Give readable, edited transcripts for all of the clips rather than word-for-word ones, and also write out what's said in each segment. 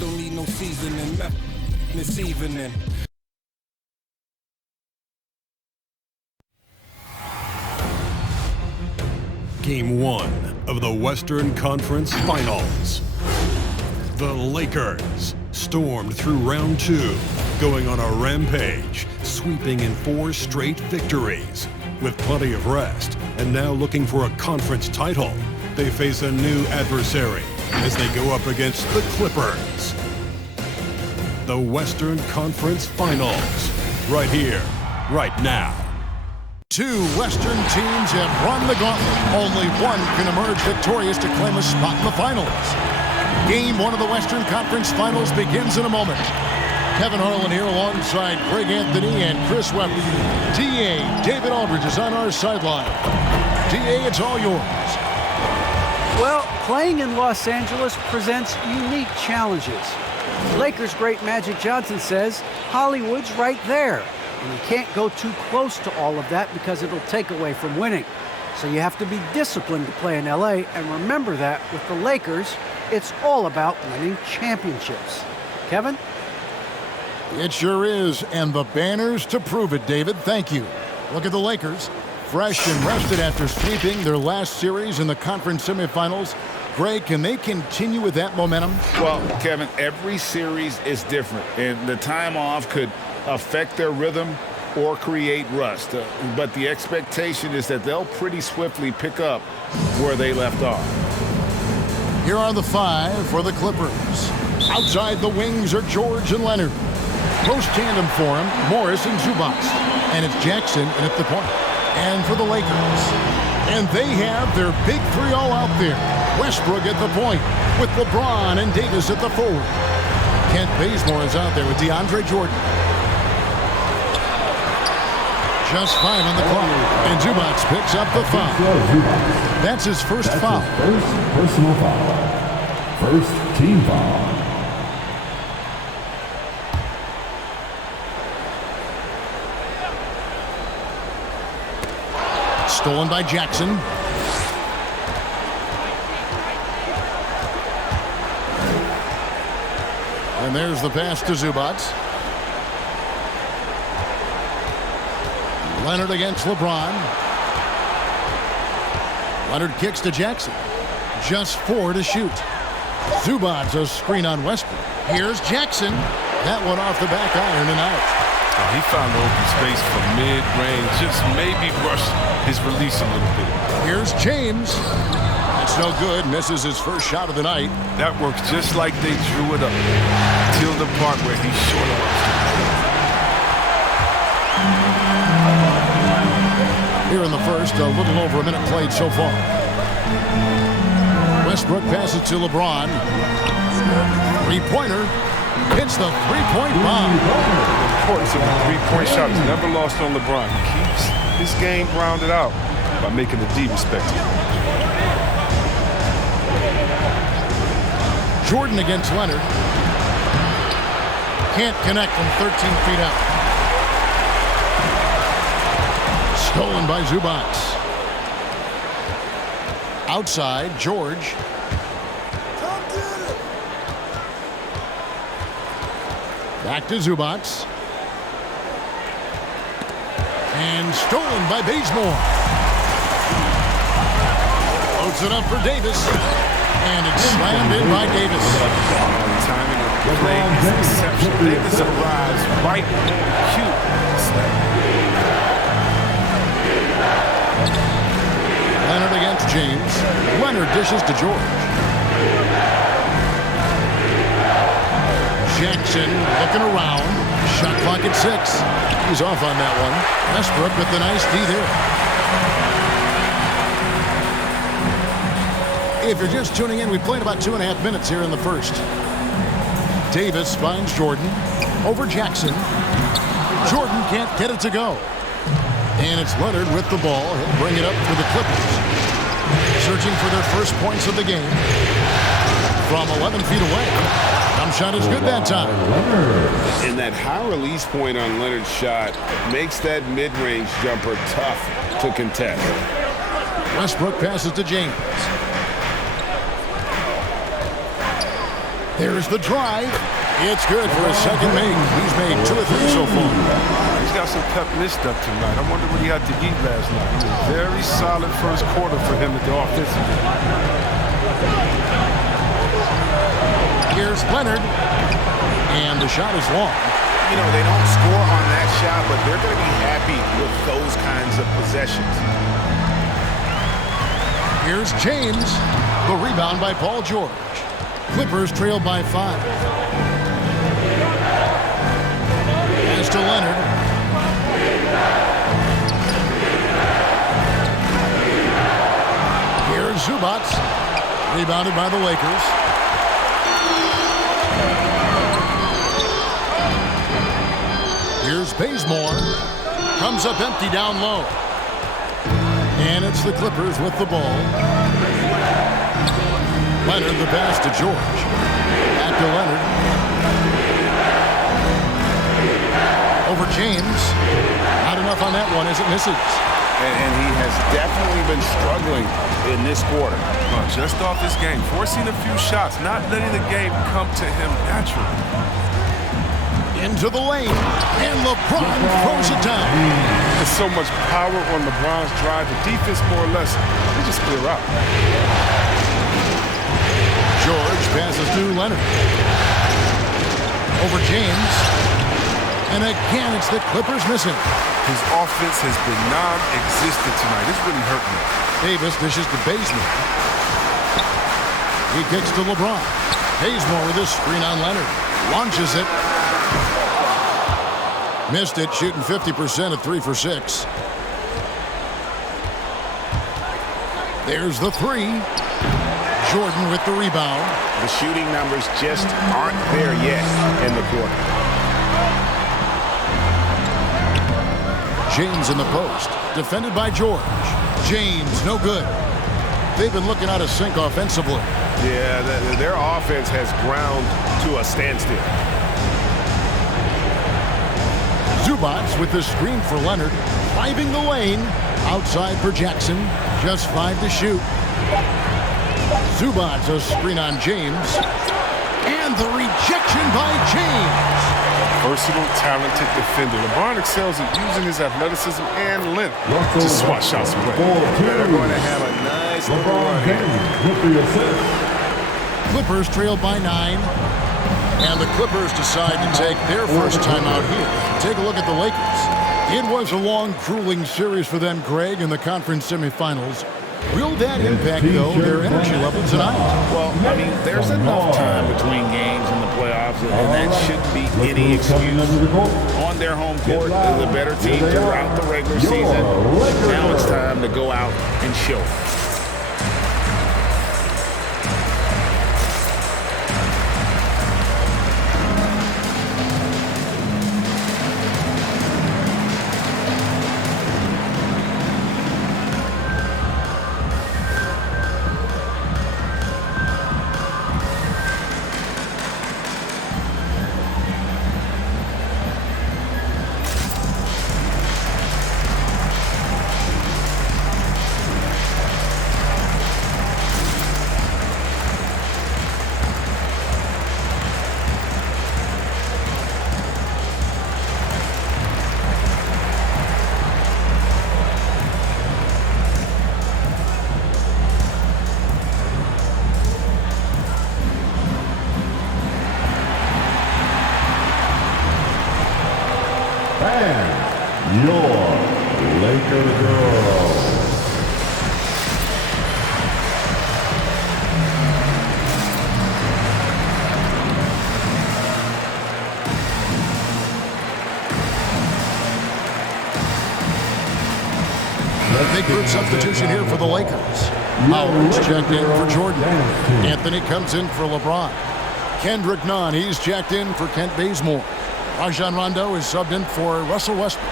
don't need no seasoning. This evening. Game 1 of the Western Conference Finals. The Lakers stormed through round 2, going on a rampage, sweeping in 4 straight victories. With plenty of rest, and now looking for a conference title, they face a new adversary as they go up against the Clippers. The Western Conference Finals, right here, right now. 2 Western teams have run the gauntlet. Only one can emerge victorious to claim a spot in the finals. Game 1 of the Western Conference Finals begins in a moment. Kevin Harlan here alongside Greg Anthony and Chris Webber. DA, David Aldridge is on our sideline. DA, it's all yours. Well, playing in Los Angeles presents unique challenges. Lakers great Magic Johnson says Hollywood's right there. And you can't go too close to all of that because it'll take away from winning. So you have to be disciplined to play in LA, and remember that with the Lakers, it's all about winning championships. Kevin? It sure is, and the banners to prove it, David. Thank you. Look at the Lakers, fresh and rested after sweeping their last series in the conference semifinals. Greg, can they continue with that momentum? Well, Kevin, every series is different, and the time off could affect their rhythm or create rust. But the expectation is that they'll pretty swiftly pick up where they left off. Here are the 5 for the Clippers. Outside the wings are George and Leonard. Close tandem for him, Morris and Zubac. And it's Jackson in at the point. And for the Lakers. And they have their big 3 all out there. Westbrook at the point with LeBron and Davis at the forward. Kent Bazemore is out there with DeAndre Jordan. Just 5 on the clock, and Zubac picks up the foul. That's his first foul. First personal foul. First team foul. Stolen by Jackson. And there's the pass to Zubac. Leonard against LeBron. Leonard kicks to Jackson. Just 4 to shoot. Zubac a screen on Westbrook. Here's Jackson. That one off the back iron and out. He found open space for mid-range. Just maybe rush his release a little bit. Here's James. It's no good. Misses his first shot of the night. That works just like they drew it up. Till the part where he's short of it. Here in the first, a little over a minute played so far. Westbrook passes to LeBron. Three-pointer. Hits the three-point bomb. The importance of the three-point shot is never lost on LeBron. He keeps his game rounded out by making the D respected. Jordan against Leonard. Can't connect from 13 feet out. Stolen by Zubac. Outside, George. Back to Zubac. And stolen by Bazemore. Loads it up for Davis. And it's slammed in by Davis. Timing of the play is exceptional. Davis arrives right on cue. Leonard against James. Leonard dishes to George. Jackson looking around. Shot clock at 6. He's off on that one. Westbrook with the nice D there. If you're just tuning in, we played about 2.5 minutes here in the first. Davis finds Jordan over Jackson. Jordan can't get it to go. And it's Leonard with the ball. He'll bring it up for the Clippers. Searching for their first points of the game. From 11 feet away. Jump shot is good that time. And that high release point on Leonard's shot makes that mid-range jumper tough to contest. Westbrook passes to James. There's the drive. It's good for a second make. He's made 2 or 3 so far. He's got some pep in his step tonight. I wonder what he had to eat last night. It was a very solid first quarter for him at the offensive end. Here's Leonard. And the shot is long. You know, they don't score on that shot, but they're going to be happy with those kinds of possessions. Here's James. The rebound by Paul George. Clippers trail by 5. Pass to Leonard. Here's Zubac. Rebounded by the Lakers. Here's Bazemore. Comes up empty down low. And it's the Clippers with the ball. Leonard the pass to George. Back to Leonard. Over James. Not enough on that one as it misses. And he has definitely been struggling in this quarter. Just off this game, forcing a few shots, not letting the game come to him naturally. Into the lane, and LeBron throws it down. There's so much power on LeBron's drive. The defense, more or less, they just clear out. George passes to Leonard. Over James. And again, it's the Clippers missing. His offense has been non-existent tonight. It's really hurting him. Davis dishes to Bazemore. He kicks to LeBron. Bazemore with his screen on Leonard. Launches it. Missed it, shooting 50% at 3 for 6. There's the 3. Jordan with the rebound. The shooting numbers just aren't there yet in the quarter. James in the post. Defended by George. James, no good. They've been looking out of sync offensively. Yeah, their offense has ground to a standstill. Zubac with the screen for Leonard. Driving the lane. Outside for Jackson. Just 5 to shoot. Zubac a screen on James. And the rejection by James. Versatile, talented defender. LeBron excels at using his athleticism and length to swat shots away. They're going to have a nice LeBron game. Clippers trail by 9. And the Clippers decide to take their first time out here. Take a look at the Lakers. It was a long, grueling series for them, Greg, in the conference semifinals. Will that impact, though, their energy level tonight? Well, I mean, there's enough time between games in the playoffs, and that shouldn't be any excuse. On their home court, they're the better team throughout the regular season. Now it's time to go out and show. And your Laker girls. Big group substitution here for the Lakers. Howard's checked in for Jordan. Anthony comes in for LeBron. Kendrick Nunn, he's checked in for Kent Bazemore. Rajon Rondo is subbed in for Russell Westbrook.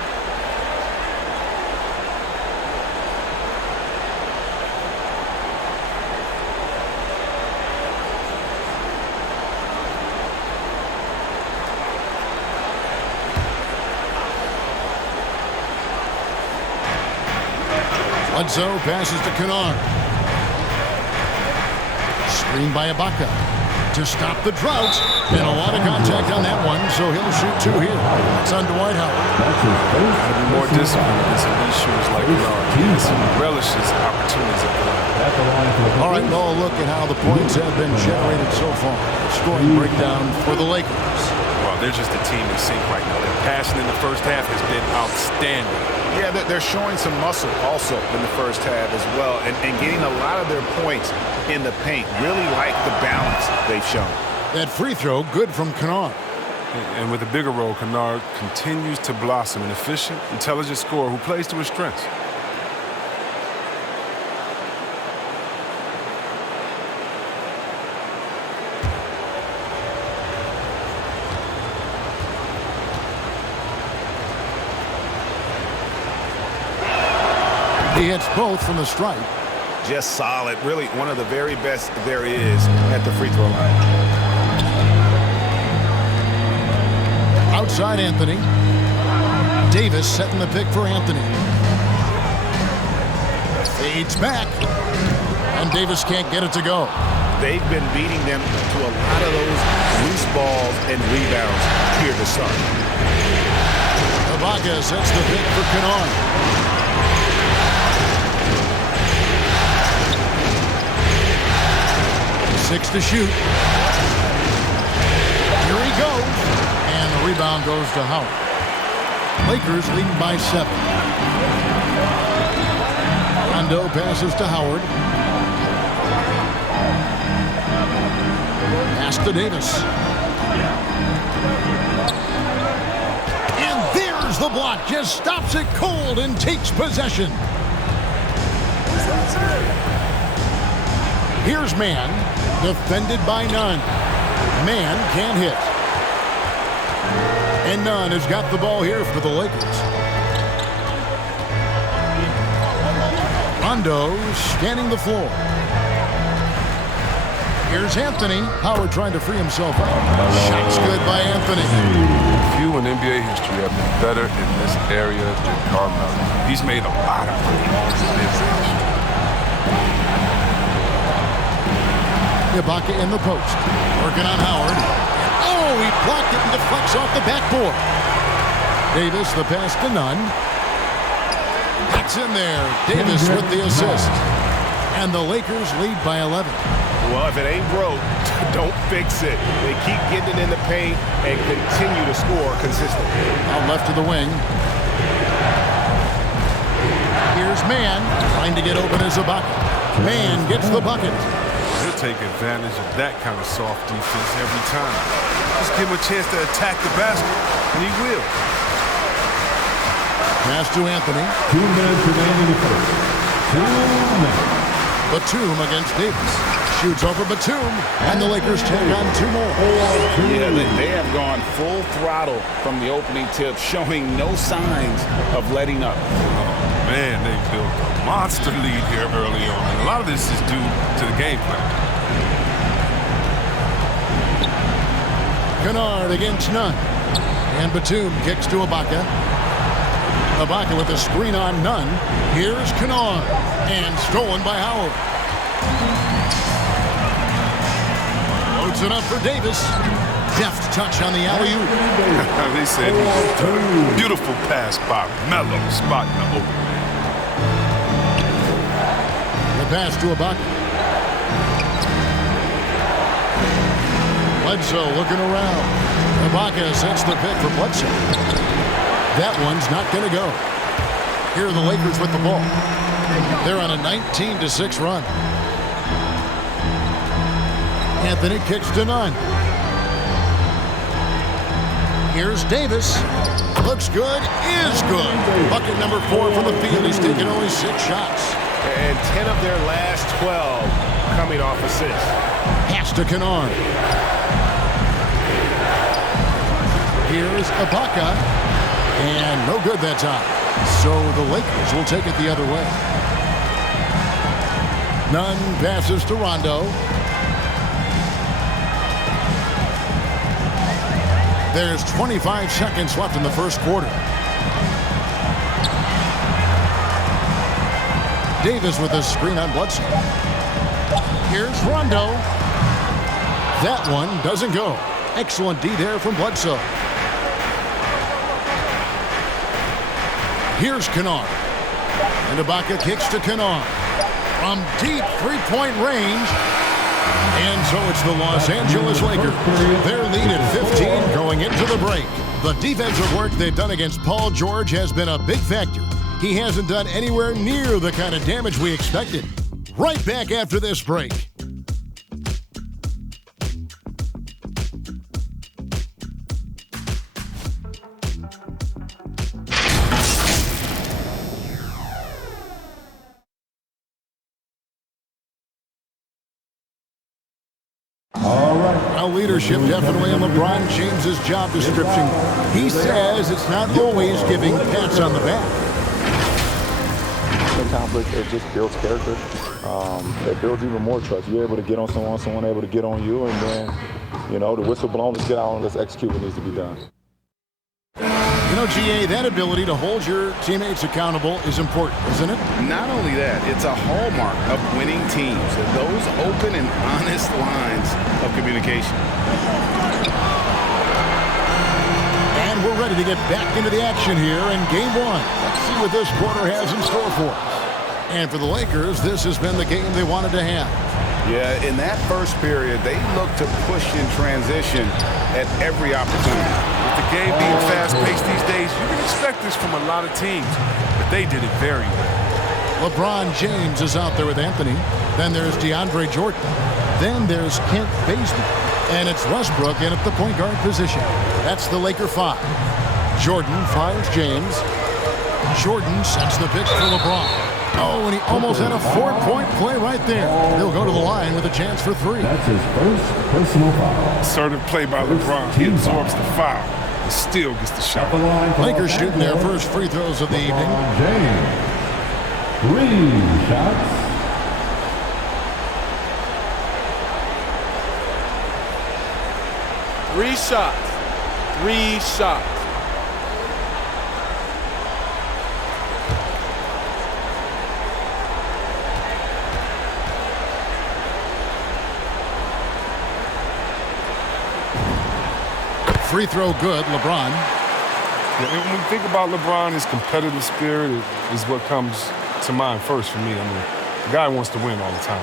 Bledsoe passes to Kennard. Screen by Ibaka. to stop the drought. And a lot of contact on that one, so he'll shoot 2 here. It's on Dwight Howard. Gotta be more disciplined against elite shooters like Kennard. He relishes opportunities at the line. All right, we'll look at how the points have been generated so far. Scoring breakdown for the Lakers. Well, they're just a team in sync right now. Their passing in the first half has been outstanding. Yeah, they're showing some muscle also in the first half as well, and getting a lot of their points in the paint. Really like the balance they've shown. That free throw, good from Kennard. And with a bigger role, Kennard continues to blossom, an efficient, intelligent scorer who plays to his strengths. He hits both from the stripe. Just solid. Really one of the very best there is at the free throw line. Outside Anthony. Davis setting the pick for Anthony. Fades back. And Davis can't get it to go. They've been beating them to a lot of those loose balls and rebounds here to start. Ibaka sets the pick for Kennard. 6 to shoot. Here he goes. And the rebound goes to Howard. Lakers leading by 7. Rondo passes to Howard. Pass to Davis. And there's the block. Just stops it cold and takes possession. Here's Man. Defended by Nunn. Man can't hit. And Nunn has got the ball here for the Lakers. Rondo scanning the floor. Here's Anthony. Howard trying to free himself up. Shot's good by Anthony. Few in NBA history have been better in this area than Carmelo. He's made a lot of money. Ibaka in the post. Working on Howard. Oh, he blocked it and deflects off the backboard. Davis, the pass to Nunn. It's in there. Davis with the assist. And the Lakers lead by 11. Well, if it ain't broke, don't fix it. They keep getting it in the paint and continue to score consistently. Out left to the wing. Here's Man. Trying to get open as Ibaka. Man gets the bucket. He'll take advantage of that kind of soft defense every time. Just give him a chance to attack the basket, and he will. Pass to Anthony. 2 minutes remaining in the first. 2 minutes. Batum against Davis. Shoots over Batum, and the Lakers take on 2 more. Yeah, they have gone full throttle from the opening tip, showing no signs of letting up. Man, they built a monster lead here early on. And a lot of this is due to the game plan. Kennard against Nunn. And Batum kicks to Ibaka. Ibaka with a screen on Nunn. Here's Kennard. And stolen by Howard. Loads it up for Davis. Deft touch on the alley-oop. They said beautiful pass by Melo, spot in the open. Pass to Ibaka. Bledsoe looking around. Ibaka sets the pick for Bledsoe. That one's not going to go. Here are the Lakers with the ball. They're on a 19-6 run. Anthony kicks to Nunn. Here's Davis. Looks good, is good. Bucket number 4 from the field. He's taken only 6 shots. And 10 of their last 12 coming off assists. Pass to Kennard. Here's Ibaka. And no good that time. So the Lakers will take it the other way. Nunn passes to Rondo. There's 25 seconds left in the first quarter. Davis with a screen on Bledsoe. Here's Rondo. That one doesn't go. Excellent D there from Bledsoe. Here's Kennard. And Ibaka kicks to Kennard. From deep three-point range. And so it's the Los Angeles Lakers. Their lead at 15 going into the break. The defensive work they've done against Paul George has been a big factor. He hasn't done anywhere near the kind of damage we expected. Right back after this break. Leadership definitely in LeBron James's job description. He says it's not always giving pats on the back. Sometimes it just builds character. It builds even more trust. You're able to get on someone able to get on you, and then, you know, the whistle blown, let's get out and let's execute what needs to be done. You know, GA, that ability to hold your teammates accountable is important, isn't it? Not only that, it's a hallmark of winning teams. Those open and honest lines of communication. And we're ready to get back into the action here in Game 1. Let's see what this quarter has in store for us. And for the Lakers, this has been the game they wanted to have. Yeah, in that first period, they looked to push in transition at every opportunity. With the game being fast-paced these days, you can expect this from a lot of teams, but they did it very well. LeBron James is out there with Anthony. Then there's DeAndre Jordan. Then there's Kent Bazemore. And it's Westbrook in at the point guard position. That's the Laker 5. Jordan fires James. Jordan sets the pitch for LeBron. Oh, and he almost had a 4-point play right there. He'll go to the line with a chance for 3. That's his first personal foul. Assertive play by LeBron. He absorbs the foul and still gets the shot. Lakers shooting their first free throws of the evening. James. 3 shots. Three shots. Free throw good, LeBron. Yeah, and when we think about LeBron, his competitive spirit is what comes to mind first for me. I mean, the guy wants to win all the time.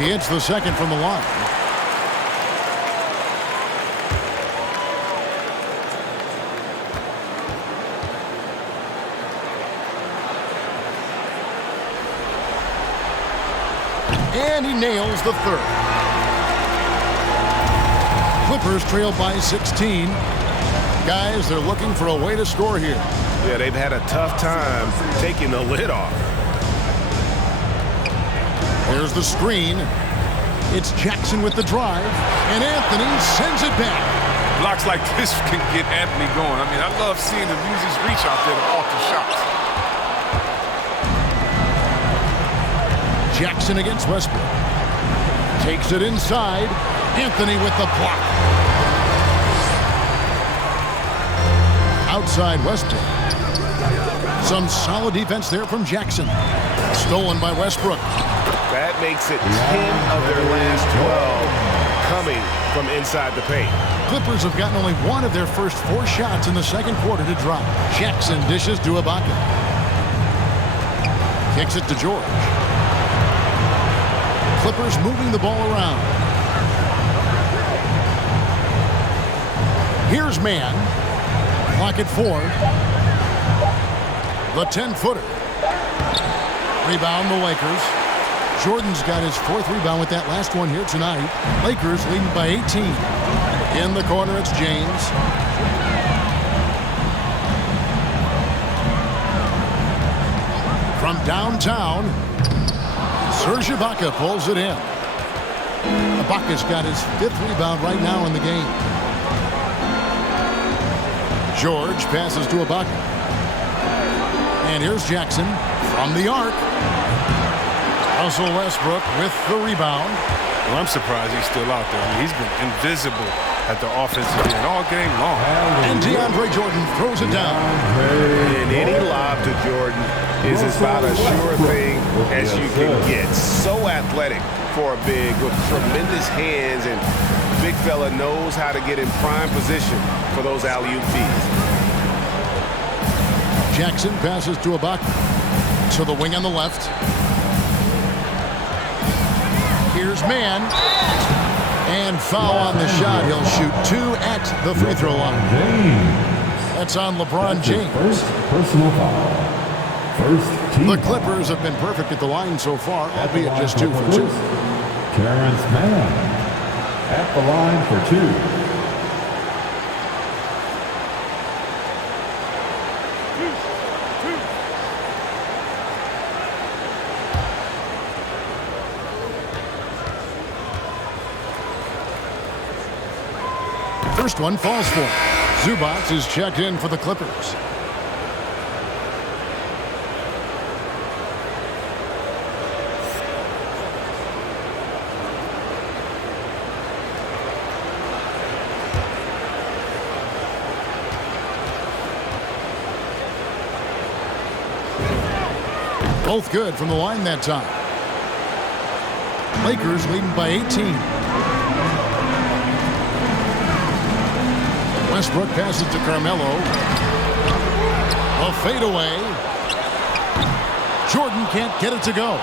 He hits the second from the line. And he nails the third. Clippers trail by 16. Guys, they're looking for a way to score here. Yeah, they've had a tough time taking the lid off. There's the screen. It's Jackson with the drive. And Anthony sends it back. Blocks like this can get Anthony going. I mean, I love seeing him use his reach out there to alter shots. Jackson against Westbrook. Takes it inside. Anthony with the block. Outside Westbrook. Some solid defense there from Jackson. Stolen by Westbrook. That makes it 10 of their last 12 coming from inside the paint. Clippers have gotten only one of their first 4 shots in the second quarter to drop. Jackson dishes to Ibaka. Kicks it to George. Clippers moving the ball around. Here's Mann. Clock at 4. The 10-footer. Rebound the Lakers. Jordan's got his 4th rebound with that last one here tonight. Lakers leading by 18. In the corner, it's James. From downtown, Serge Ibaka pulls it in. Ibaka's got his 5th rebound right now in the game. George passes to Ibaka. And here's Jackson from the arc. Russell Westbrook with the rebound. Well, I'm surprised he's still out there. I mean, he's been invisible at the offensive end all game long. And DeAndre Jordan throws it down. And any lob to Jordan is about as sure thing as you can get. So athletic for a big with tremendous hands, and big fella knows how to get in prime position for those alley-oop feeds. Jackson passes to Ibaka. To the wing on the left. Here's Mann. And foul on the shot. He'll shoot 2 at the free throw line. That's on LeBron James. First personal foul. First team. The Clippers have been perfect at the line so far, albeit just 2 for 2. Terrence Mann at the line for 2. First one falls for him. Zubac is checked in for the Clippers. Both good from the line that time. Lakers leading by 18. Westbrook passes to Carmelo. A fadeaway. Jordan can't get it to go.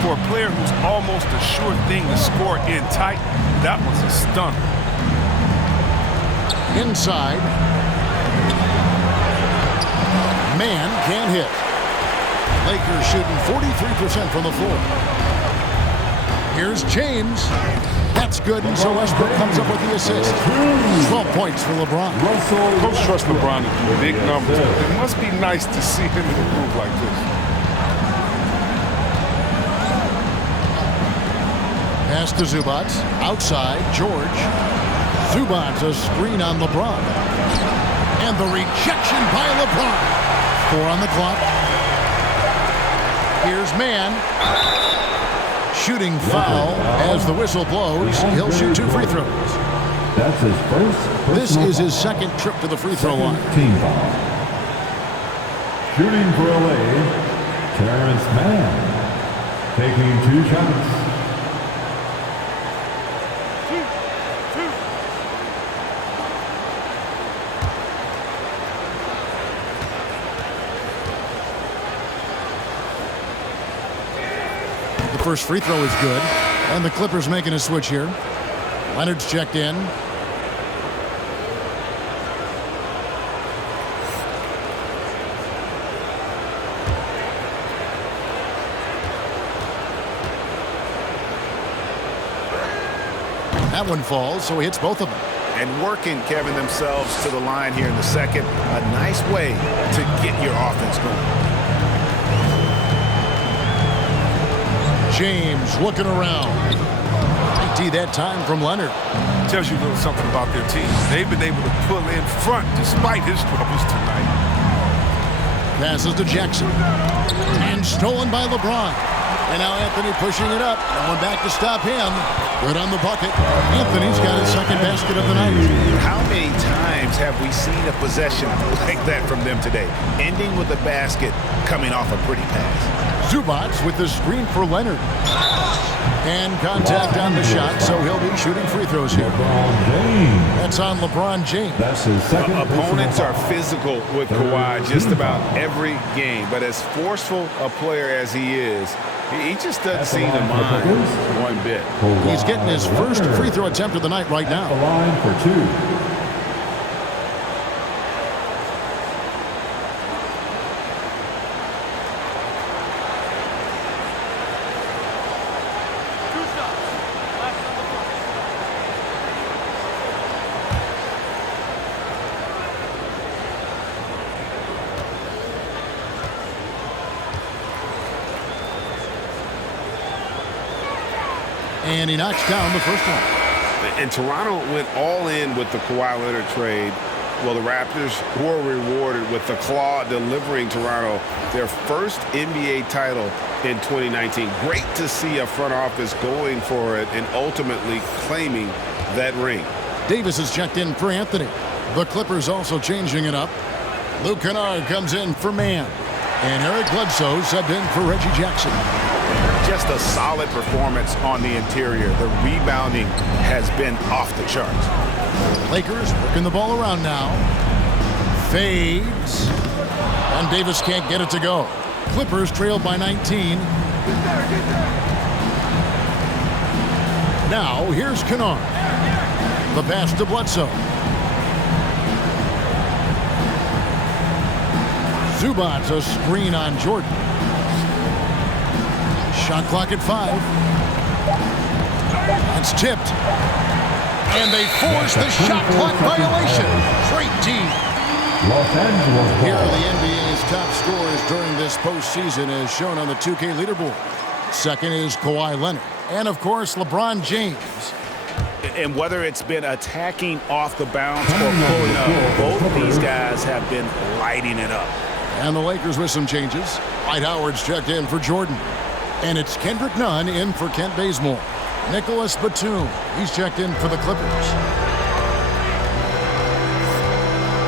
For a player who's almost a sure thing to score in tight, that was a stunner. Inside. Man can't hit. Lakers shooting 43% from the floor. Here's James. That's good, and so Westbrook comes up with the assist. 12 points for LeBron. Coach trusts LeBron to do big numbers. It must be nice to see him in a groove like this. Pass to Zubac. Outside, George. Zubac, a screen on LeBron. And the rejection by LeBron. 4 on the clock. Here's Mann. Shooting foul as the whistle blows. He'll shoot 2 free throws. That's his first. This is his second trip to the free throw line. Team foul. Shooting for LA, Terrence Mann. Taking 2 shots. First free throw is good, and the Clippers making a switch here. Leonard's checked in. That one falls, so he hits both of them. And working, Kevin, themselves to the line here in the second. A nice way to get your offense going. James looking around. ID that time from Leonard. Tells you a little something about their team. They've been able to pull in front despite his troubles tonight. Passes to Jackson. And stolen by LeBron. And now Anthony pushing it up. No one back to stop him. Good on the bucket. Anthony's got his second basket of the night. How many times have we seen a possession like that from them today? Ending with a basket coming off a pretty pass. Zubac with the screen for Leonard. And contact on the shot, so he'll be shooting free throws here. That's on LeBron James. That's his second. Opponents are physical with Kawhi just about every game, but as forceful a player as he is, he just doesn't seem to mind one bit. He's getting his first free throw attempt of the night right now. The line for 2. And he knocks down the first one. And Toronto went all in with the Kawhi Leonard trade. Well, the Raptors were rewarded with the claw delivering Toronto their first NBA title in 2019. Great to see a front office going for it and ultimately claiming that ring. Davis is checked in for Anthony. The Clippers also changing it up. Luke Kennard comes in for Mann. And Eric Bledsoe subbed in for Reggie Jackson. Just a solid performance on the interior. The rebounding has been off the charts. Lakers working the ball around now. Fades. And Davis can't get it to go. Clippers trailed by 19. Now here's Kennard. The pass to Bledsoe. Zubac's a screen on Jordan. Shot clock at 5. It's tipped. And they force the shot clock violation. Great team. Los Angeles. Here are the NBA's top scorers during this postseason as shown on the 2K leaderboard. Second is Kawhi Leonard. And, of course, LeBron James. And whether it's been attacking off the bounce or pulling up, both of these guys have been lighting it up. And the Lakers with some changes. Dwight Howard's checked in for Jordan. And it's Kendrick Nunn in for Kent Bazemore. Nicholas Batum, he's checked in for the Clippers.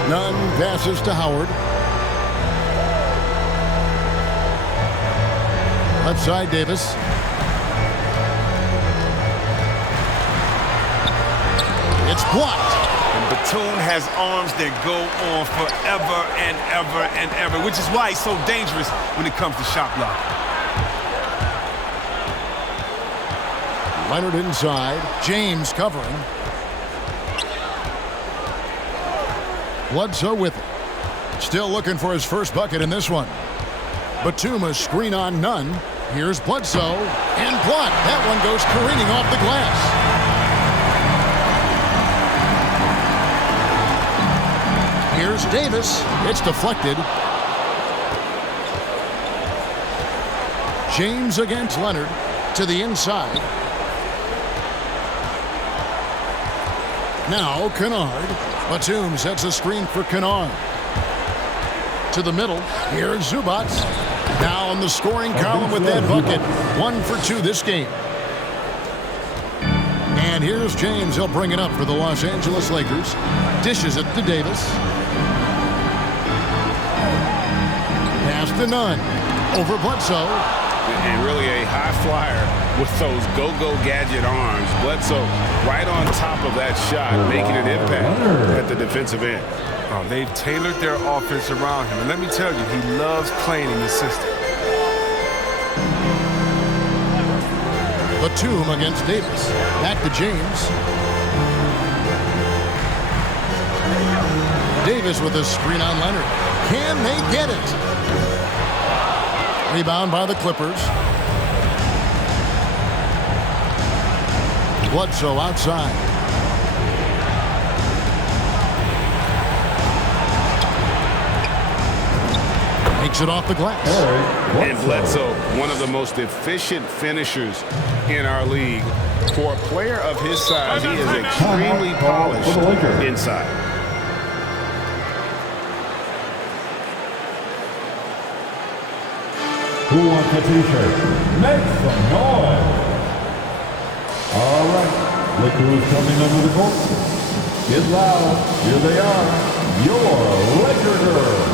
Nunn passes to Howard. Left side, Davis. It's blocked. And Batum has arms that go on forever and ever and ever, which is why he's so dangerous when it comes to shot block. Leonard inside. James covering. Bledsoe with it. Still looking for his first bucket in this one. Batum a screen on Nunn. Here's Bledsoe. And blocked. That one goes careening off the glass. Here's Davis. It's deflected. James against Leonard to the inside. Now Kennard. Batum sets a screen for Kennard. To the middle. Here's Zubac. Now in the scoring column with that bucket. 1 for 2 this game. And here's James. He'll bring it up for the Los Angeles Lakers. Dishes it to Davis. Pass to Nunn. Over Bledsoe. And really a high flyer with those go-go gadget arms. Bledsoe right on top of that shot, making an impact at the defensive end. Oh, they've tailored their offense around him. And let me tell you, he loves playing in the system. Batum against Davis. Back to James. Davis with a screen on Leonard. Can they get it? Rebound by the Clippers. Bledsoe outside. Makes it off the glass. And Bledsoe, one of the most efficient finishers in our league. For a player of his size, he is extremely polished inside. Who wants a t-shirt? Make some noise. All right, look who's coming under the court. Get loud. Here they are, your Laker Girls.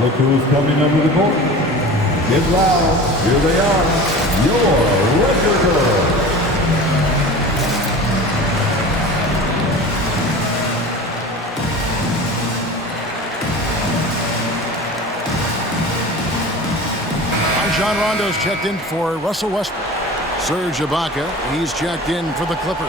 Look who's coming under the court. Get loud. Here they are. Your Laker girls. John Rondo's checked in for Russell Westbrook. Serge Ibaka, he's checked in for the Clippers.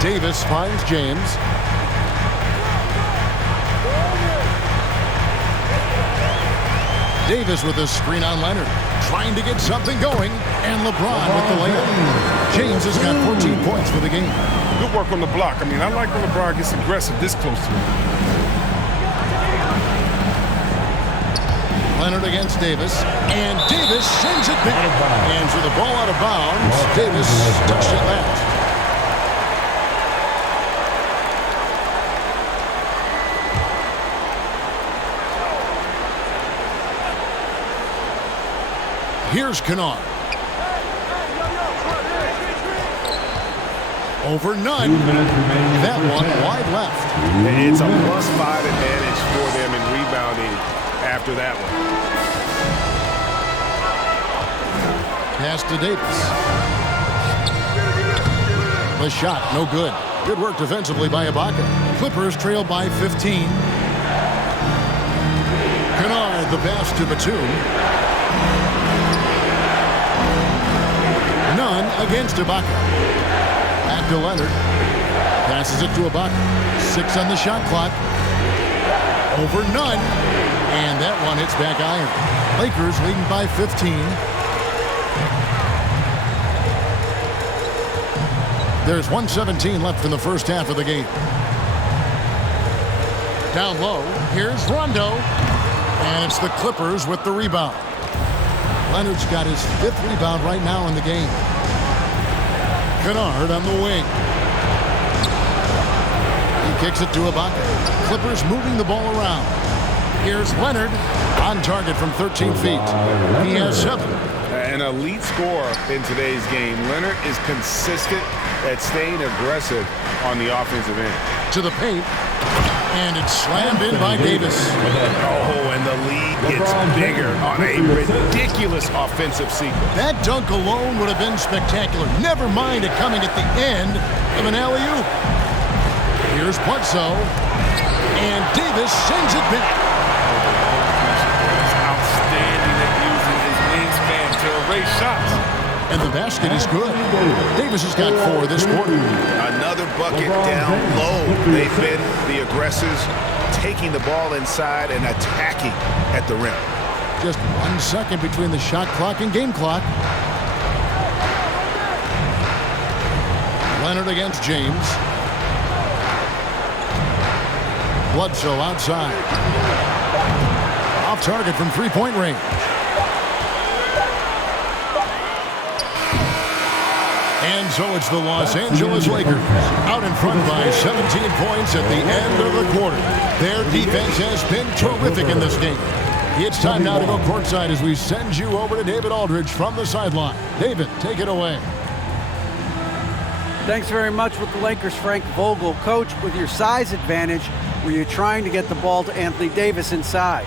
Davis finds James. Davis with a screen on Leonard, trying to get something going, and LeBron with the layup. James has got 14 points for the game. Good work on the block. I mean, I like when LeBron gets aggressive this close to him. Leonard against Davis, and Davis sends it back. And for the ball out of bounds, Davis touched it last. Here's Kennard. Over none. That one wide left. It's a +5 advantage for them in rebounding after that one. Pass to Davis. The shot, no good. Good work defensively by Ibaka. Clippers trail by 15. Kennard, the pass to Batum. None against Ibaka. Back to Leonard. Passes it to Ibaka. 6 on the shot clock. Over none. And that one hits back iron. Lakers leading by 15. There's 1:17 left in the first half of the game. Down low. Here's Rondo. And it's the Clippers with the rebound. Leonard's got his 5th rebound right now in the game. Kennard on the wing. He kicks it to Ibaka. Clippers moving the ball around. Here's Leonard on target from 13 feet. He has 7. An elite scorer in today's game. Leonard is consistent at staying aggressive on the offensive end. To the paint. And it's slammed in by Davis. Oh, and the lead gets bigger on a ridiculous offensive sequence. That dunk alone would have been spectacular. Never mind it coming at the end of an alley-oop. Here's Bledsoe. And Davis sends it back. Outstanding at using his wingspan to erase shots. And the basket is good. Davis has got 4 this quarter. Another bucket down low. They've been the aggressors, taking the ball inside and attacking at the rim. Just 1 second between the shot clock and game clock. Leonard against James. Bledsoe outside. Off target from 3-point range. And so it's the Los Angeles Lakers out in front by 17 points at the end of the quarter. Their defense has been terrific in this game. It's time now to go courtside as we send you over to David Aldridge from the sideline. David, take it away. Thanks very much with the Lakers, Frank Vogel. Coach, with your size advantage, were you trying to get the ball to Anthony Davis inside?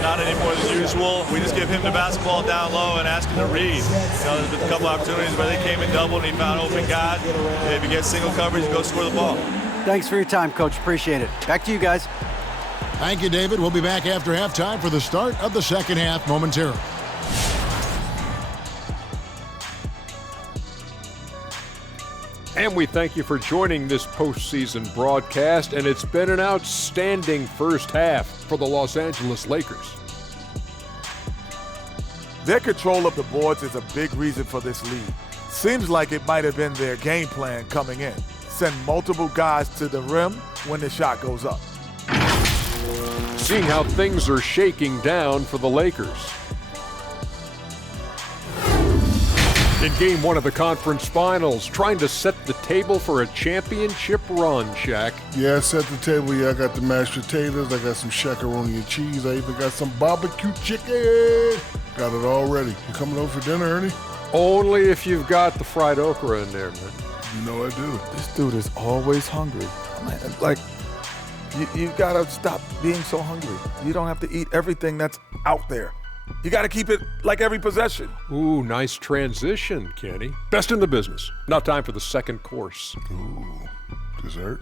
Not any more than usual. We just give him the basketball down low and ask him to read. There's been a couple opportunities where they came in double and he found open guys. If you get single coverage, go score the ball. Thanks for your time, Coach. Appreciate it. Back to you guys. Thank you, David. We'll be back after halftime for the start of the second half momentarily. And we thank you for joining this postseason broadcast, and it's been an outstanding first half for the Los Angeles Lakers. Their control of the boards is a big reason for this lead. Seems like it might have been their game plan coming in. Send multiple guys to the rim when the shot goes up. Seeing how things are shaking down for the Lakers. In Game 1 of the conference finals, trying to set the table for a championship run, Shaq. Yeah, I set the table. Yeah, I got the mashed potatoes. I got some shakaroni and cheese. I even got some barbecue chicken. Got it all ready. You coming over for dinner, Ernie? Only if you've got the fried okra in there, man. You know I do. This dude is always hungry. Man, like, you gotta stop being so hungry. You don't have to eat everything that's out there. You gotta keep it like every possession. Ooh, nice transition, Kenny. Best in the business. Now time for the second course. Ooh, dessert.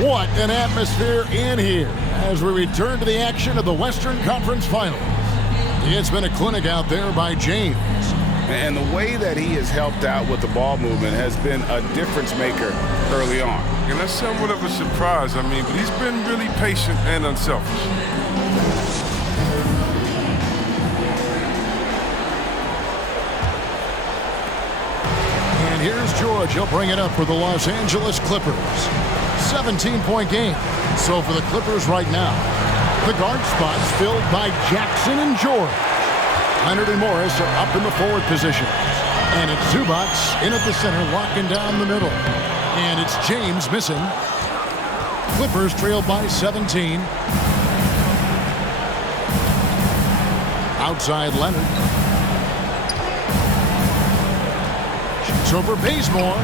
What an atmosphere in here as we return to the action of the Western Conference Finals. It's been a clinic out there by James. And the way that he has helped out with the ball movement has been a difference maker early on. And that's somewhat of a surprise, but he's been really patient and unselfish. And here's George. He'll bring it up for the Los Angeles Clippers. 17-point game. So for the Clippers right now, the guard spots filled by Jackson and George. Leonard and Morris are up in the forward positions. And it's Zubac in at the center, locking down the middle. And it's James missing. Clippers trailed by 17. Outside Leonard. Shoots over Bazemore.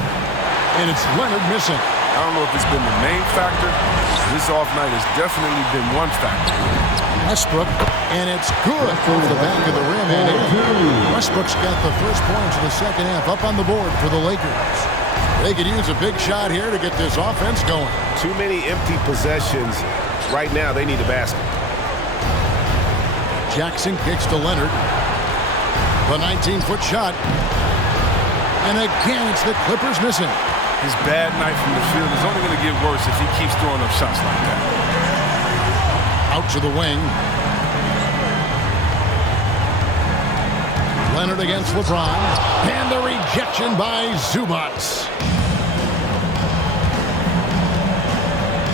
And it's Leonard missing. I don't know if it's been the main factor. This off night has definitely been one factor. Westbrook, and it's good over the back of the rim and in. Westbrook's got the first points of the second half up on the board for the Lakers. They could use a big shot here to get this offense going. Too many empty possessions. Right now, they need a basket. Jackson kicks to Leonard. The 19-foot shot. And again, it's the Clippers missing. His bad night from the field is only going to get worse if he keeps throwing up shots like that. Out to the wing. Leonard against LeBron. And the rejection by Zubac.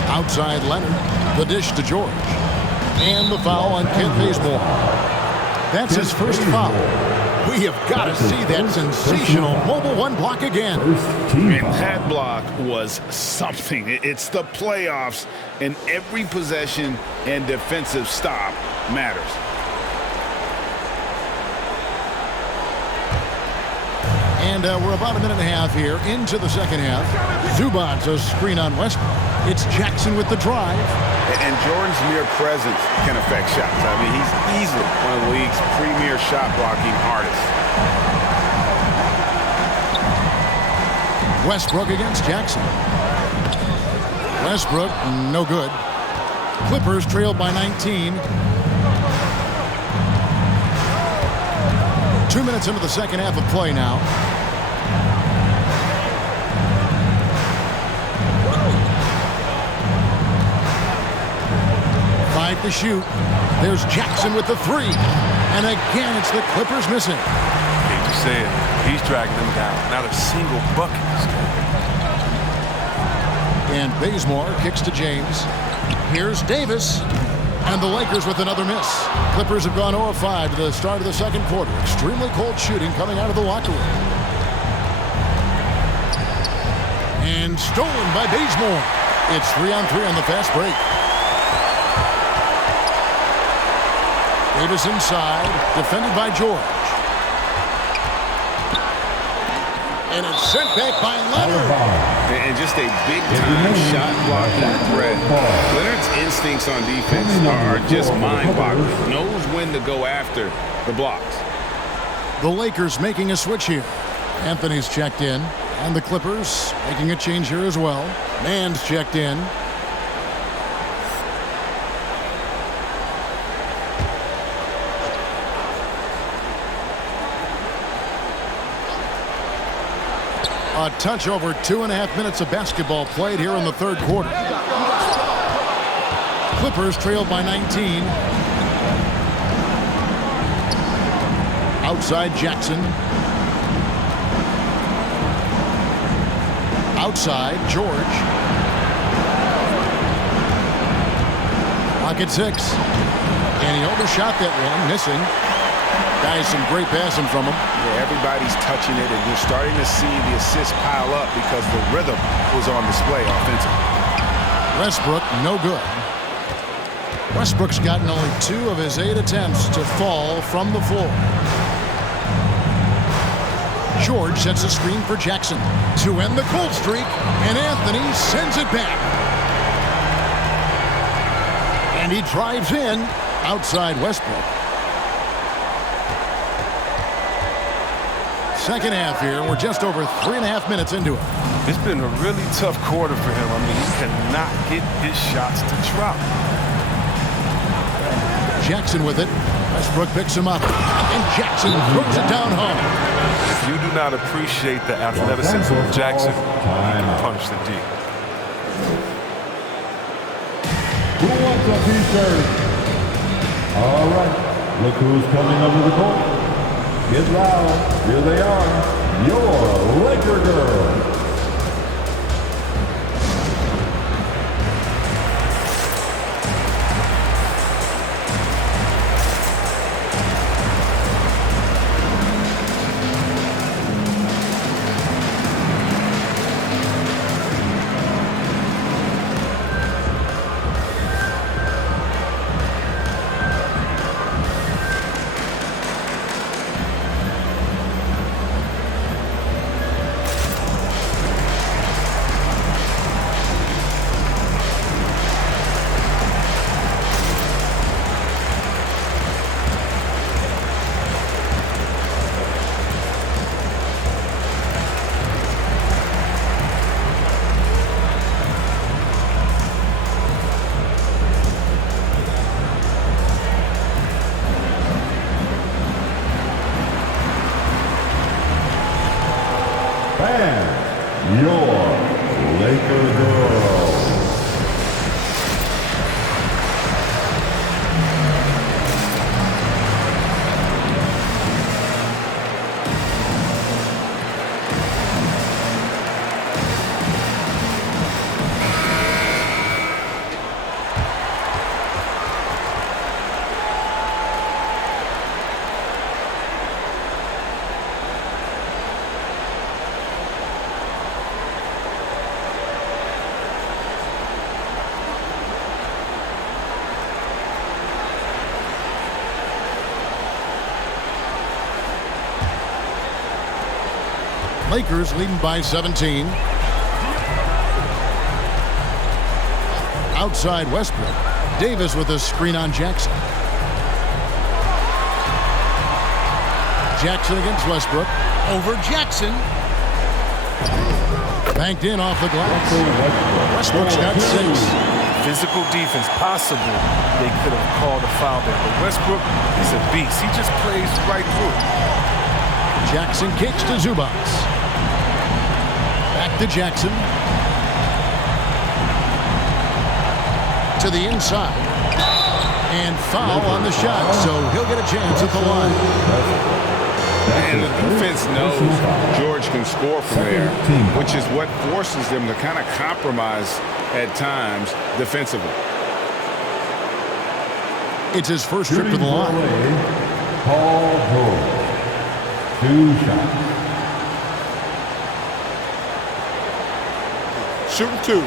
Outside Leonard. The dish to George. And the foul on Kent Bazemore. That's his first foul. We have got to see that sensational mobile one block again. And that block was something. It's the playoffs, and every possession and defensive stop matters. And we're about a minute and a half here into the second half. Zubac a screen on Westbrook. It's Jackson with the drive. And Jordan's mere presence can affect shots. He's easily one of the league's premier shot blocking artists. Westbrook against Jackson. Westbrook, no good. Clippers trailed by 19. 2 minutes into the second half of play now. Five to shoot. There's Jackson with the three. And again, it's the Clippers missing. Hate to say it, he's dragging them down. Not a single bucket. And Bazemore kicks to James. Here's Davis. And the Lakers with another miss. Clippers have gone 0 of 5 to the start of the second quarter. Extremely cold shooting coming out of the locker room. And stolen by Bazemore. It's 3-on-3 on the fast break. Davis inside, defended by George. And it's sent back by Leonard. And just a big-time shot-blocking threat. Leonard's instincts on defense are just mind-boggling. Knows when to go after the blocks. The Lakers making a switch here. Anthony's checked in. And the Clippers making a change here as well. Mann's checked in. A touch over 2.5 minutes of basketball played here in the third quarter. Clippers trailed by 19. Outside Jackson. Outside, George. Pocket 6. And he overshot that one, missing. Guys, some great passing from him. Yeah, everybody's touching it, and you're starting to see the assists pile up because the rhythm was on display offensively. Westbrook, no good. Westbrook's gotten only 2 of his 8 attempts to fall from the floor. George sets a screen for Jackson to end the cold streak, and Anthony sends it back. And he drives in outside Westbrook. Second half here. We're just over 3.5 minutes into it. It's been a really tough quarter for him. I mean, he cannot get his shots to drop. Jackson with it. Westbrook picks him up. And Jackson throws it down hard. If you do not appreciate the athleticism of Jackson, you can punish the D. Who wants a t-shirt? All right, look who's coming over the court. Get loud. Here they are, your Laker girls. And your Laker girls. Lakers leading by 17. Outside Westbrook. Davis with a screen on Jackson. Jackson against Westbrook. Over Jackson. Banked in off the glass. Westbrook's got 6. Physical defense possible. They could have called a foul there. But Westbrook, he's a beast. He just plays right through it. Jackson kicks to Zubac. Back to Jackson. To the inside. And foul on the shot, so he'll get a chance at the line. And the defense knows George can score from there, which is what forces them to kind of compromise at times defensively. It's his first trip to the line. Paul George. 2 shots. Shooting 2.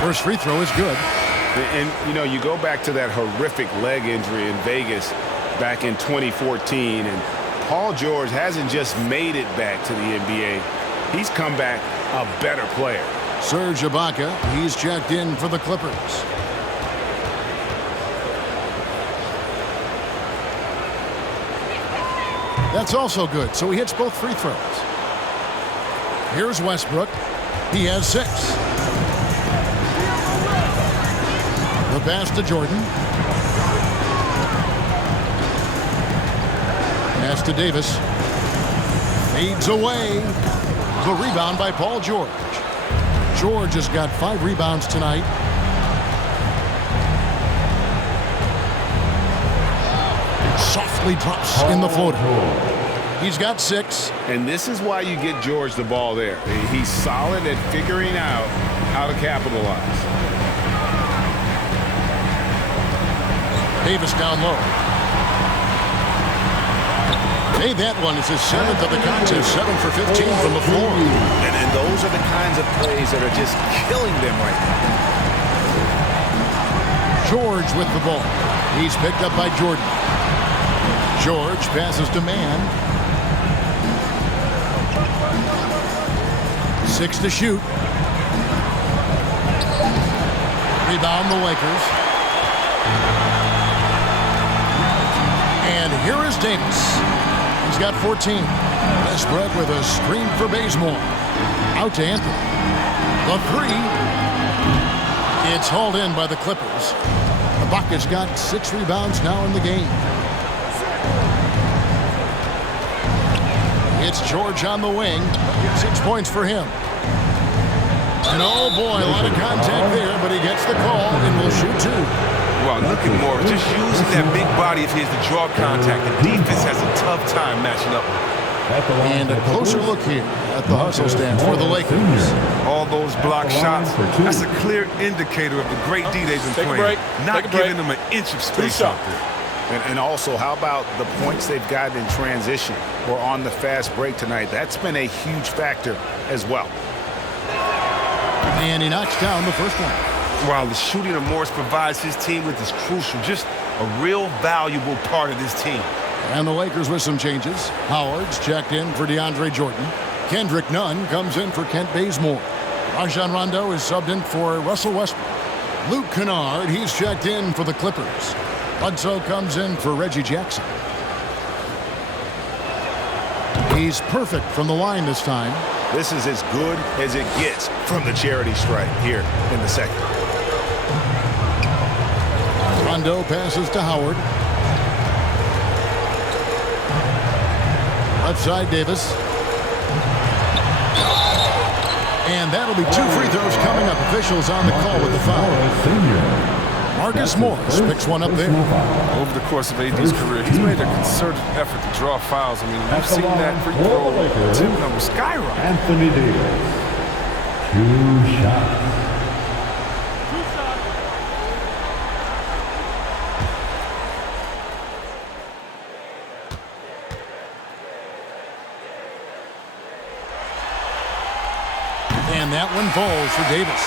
First free throw is good. And, you know, you go back to that horrific leg injury in Vegas back in 2014, and Paul George hasn't just made it back to the NBA. He's come back a better player. Serge Ibaka, he's checked in for the Clippers. That's also good, so he hits both free throws. Here's Westbrook. He has 6. The pass to Jordan. Pass to Davis. Fades away. The rebound by Paul George. George has got 5 rebounds tonight. softly drops in the floater. He's got 6. And this is why you get George the ball there. He's solid at figuring out how to capitalize. Davis down low. Hey, that one is his 7th of the contest, 7 for 15 from the floor. And those are the kinds of plays that are just killing them right now. George with the ball. He's picked up by Jordan. George passes to Mann. 6 to shoot. Rebound the Lakers. And here is Davis. He's got 14. Westbrook with a screen for Bazemore. Out to Anthony. The 3. It's hauled in by the Clippers. The Buckets got 6 rebounds now in the game. It's George on the wing. 6 points for him. And oh boy, a lot of contact there, but he gets the call and will shoot 2. Wow, look at Morris, just using that big body of his to draw contact. The defense has a tough time matching up with him. And a closer look here at the hustle stand for the Lakers. All those block shots, that's a clear indicator of the great D they've been playing. Not giving them an inch of space out there. And also, how about the points they've gotten in transition or on the fast break tonight? That's been a huge factor as well. And he knocks down the first one. While the shooting of Morris provides his team with is crucial, just a real valuable part of this team. And the Lakers with some changes. Howard's checked in for DeAndre Jordan. Kendrick Nunn comes in for Kent Bazemore. Rajon Rondo is subbed in for Russell Westbrook. Luke Kennard, he's checked in for the Clippers. Bledsoe comes in for Reggie Jackson. He's perfect from the line this time. This is as good as it gets from the charity stripe here in the second. Rondo passes to Howard. Left side, Davis. And that'll be 2 free throws coming up. Officials on the call with the foul. Marcus Morris picks one up there. Over the course of AD's career, he's made a concerted effort to draw fouls. I mean, we've seen that free throw tip number skyrocket. Anthony Davis. 2 shots. And that one falls for Davis.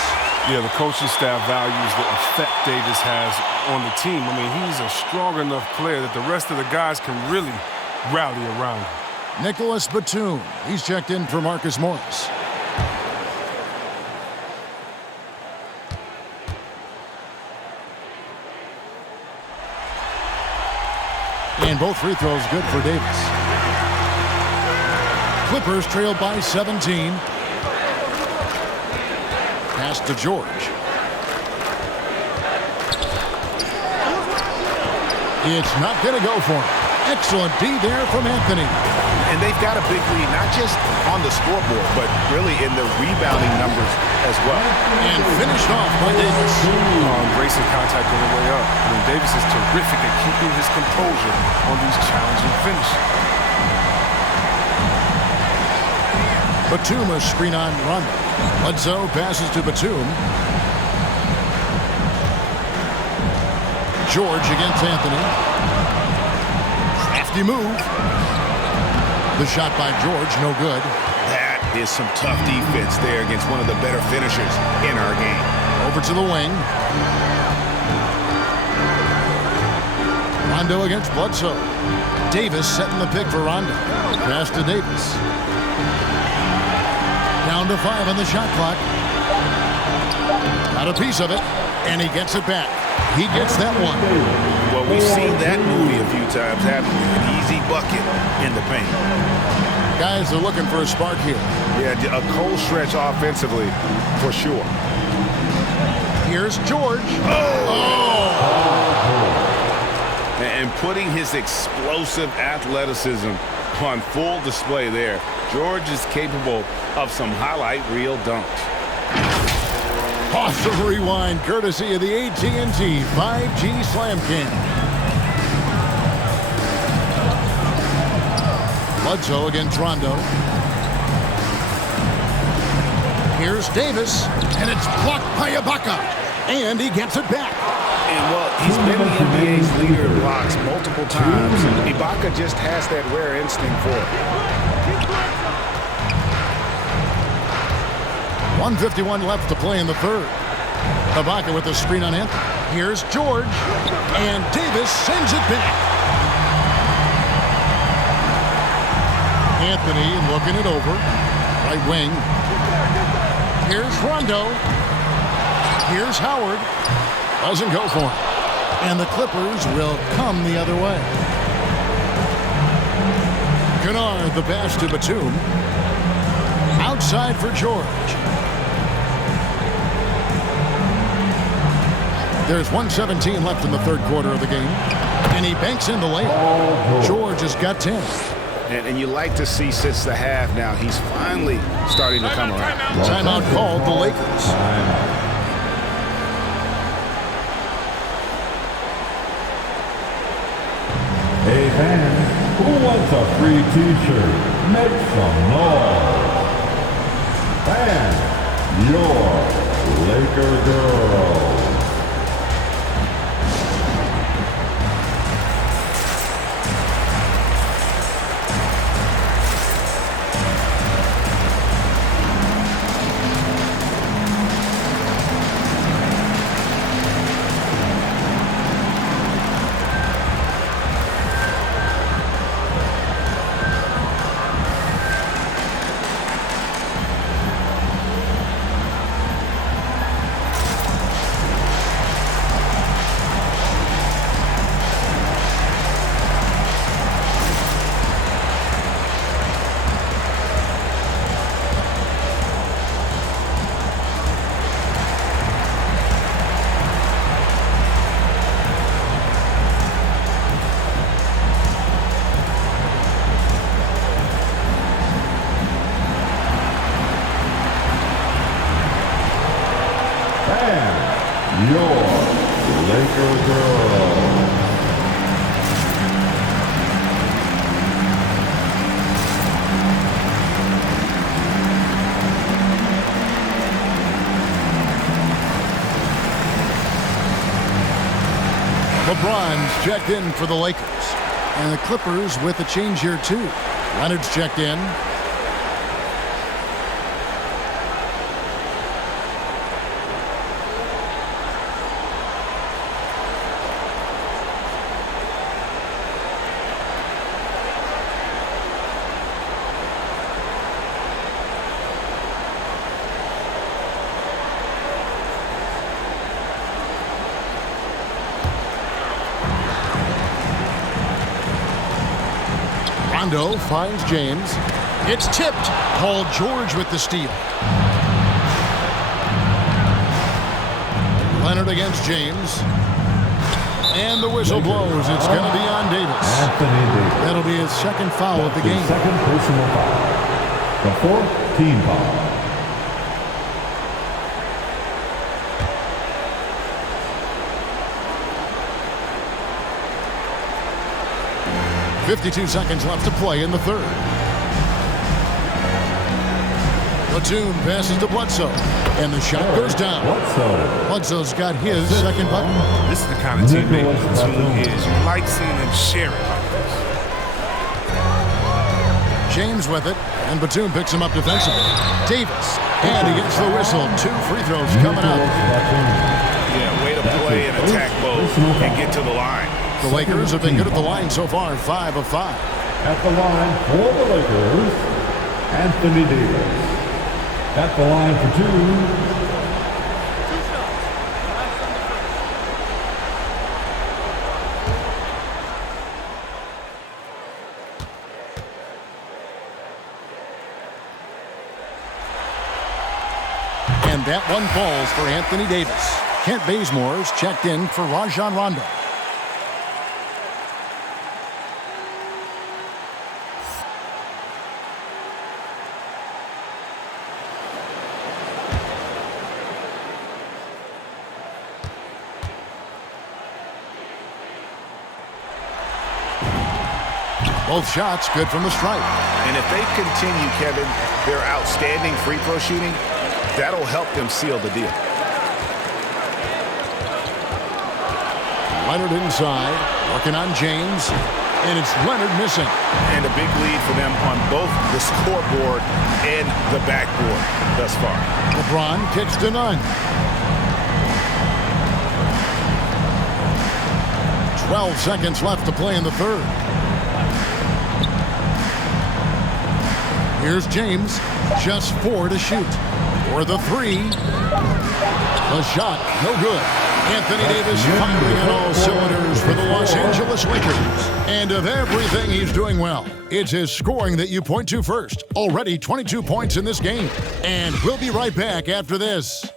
Yeah, the coaching staff values the effect Davis has on the team. I mean, he's a strong enough player that the rest of the guys can really rally around him. Nicholas Batum. He's checked in for Marcus Morris. And both free throws good for Davis. Clippers trailed by 17. Pass to George. It's not going to go for him. Excellent D there from Anthony. And they've got a big lead, not just on the scoreboard, but really in the rebounding numbers as well. And finished off by Davis. Embracing contact on the way up. I mean, Davis is terrific at keeping his composure on these challenging finishes. Batum a screen on Rondo. Bledsoe passes to Batum. George against Anthony. Crafty move. The shot by George, no good. That is some tough defense there against one of the better finishers in our game. Over to the wing. Rondo against Bledsoe. Davis setting the pick for Rondo. Pass to Davis. Down to 5 on the shot clock. Got a piece of it, and he gets it back. He gets that one. Well, we've seen that movie a few times, haven't we? An easy bucket in the paint. Guys are looking for a spark here. Yeah, a cold stretch offensively, for sure. Here's George. And putting his explosive athleticism on full display there. George is capable of some highlight reel dunks. Awesome rewind courtesy of the AT&T 5G Slam Cam. Bledsoe against Rondo. Here's Davis, and it's blocked by Ibaka. And he gets it back. And, well, he's been the NBA's leader in blocks multiple times. Ibaka just has that rare instinct for it. 1:51 left to play in the third. Ibaka with the screen on Anthony. Here's George, and Davis sends it back. Anthony looking it over. Right wing. Here's Rondo. Here's Howard. Doesn't go for him. And the Clippers will come the other way. Kennard, the pass to Batum. Outside for George. There's 1:17 left in the third quarter of the game. And he banks in the layup. George has got 10. And you like to see since the half now, he's finally starting to come around. Timeout called the Lakers. Hey fans, who wants a free t-shirt? Make some noise. Fans, your Laker girls. LeBron's checked in for the Lakers. And the Clippers with a change here, too. Leonard's checked in. Rondo finds James. It's tipped. Paul George with the steal. Leonard against James. And the whistle blows. It's going to be on Davis. That'll be his second foul of the game. Second personal foul. The fourth team foul. 52 seconds left to play in the third. Batum passes to Bledsoe, and the shot goes down. Bledsoe's got his second bucket. This is the kind of teammate Batum is. You like seeing him share it like this. James with it, and Batum picks him up defensively. Davis, and he gets the whistle. 2 free throws coming up. Yeah, way to play in attack mode and get to the line. The Lakers have been good at the line so far, 5 of 5. At the line for the Lakers, Anthony Davis. At the line for 2. And that one falls for Anthony Davis. Kent Bazemore's checked in for Rajon Rondo. Both shots good from the stripe. And if they continue, Kevin, their outstanding free throw shooting, that'll help them seal the deal. Leonard inside, working on James, and it's Leonard missing. And a big lead for them on both the scoreboard and the backboard thus far. LeBron kicks to none. 12 seconds left to play in the third. Here's James, just 4 to shoot. For the 3. The shot, no good. Anthony Davis firing on all cylinders for the Los Angeles Lakers. And of everything he's doing well, it's his scoring that you point to first. Already 22 points in this game. And we'll be right back after this.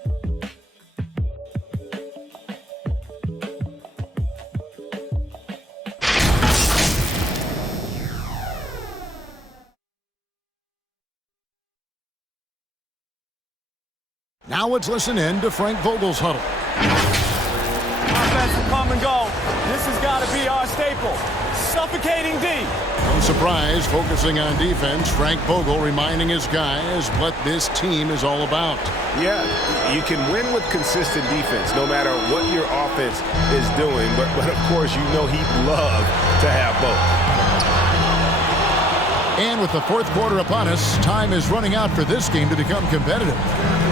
Now let's listen in to Frank Vogel's huddle. Offense will come and go. This has got to be our staple. Suffocating D. No surprise, focusing on defense, Frank Vogel reminding his guys what this team is all about. Yeah, you can win with consistent defense no matter what your offense is doing. But of course, you know he'd love to have both. And with the fourth quarter upon us, time is running out for this game to become competitive.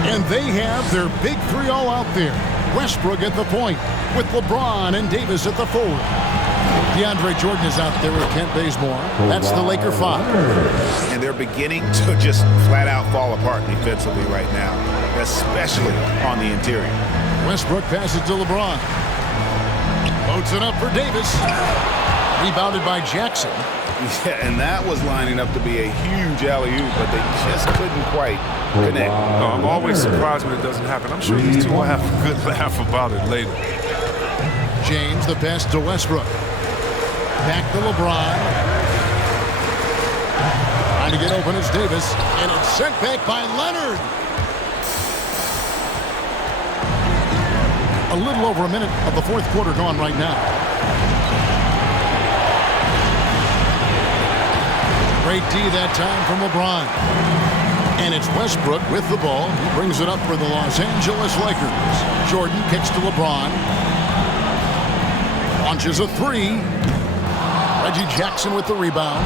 And they have their big 3 all out there. Westbrook at the point with LeBron and Davis at the forward. DeAndre Jordan is out there with Kent Bazemore. That's the Laker 5. And they're beginning to just flat out fall apart defensively right now, especially on the interior. Westbrook passes to LeBron. Loads it up for Davis. Rebounded by Jackson. Yeah, and that was lining up to be a huge alley-oop, but they just couldn't quite connect. I'm always surprised when it doesn't happen. I'm sure these two will have a good laugh about it later. James, the pass to Westbrook. Back to LeBron. Trying to get open is Davis, and it's sent back by Leonard. A little over a minute of the fourth quarter gone right now. Great D that time from LeBron. And it's Westbrook with the ball. He brings it up for the Los Angeles Lakers. Jordan kicks to LeBron. Launches a 3. Reggie Jackson with the rebound.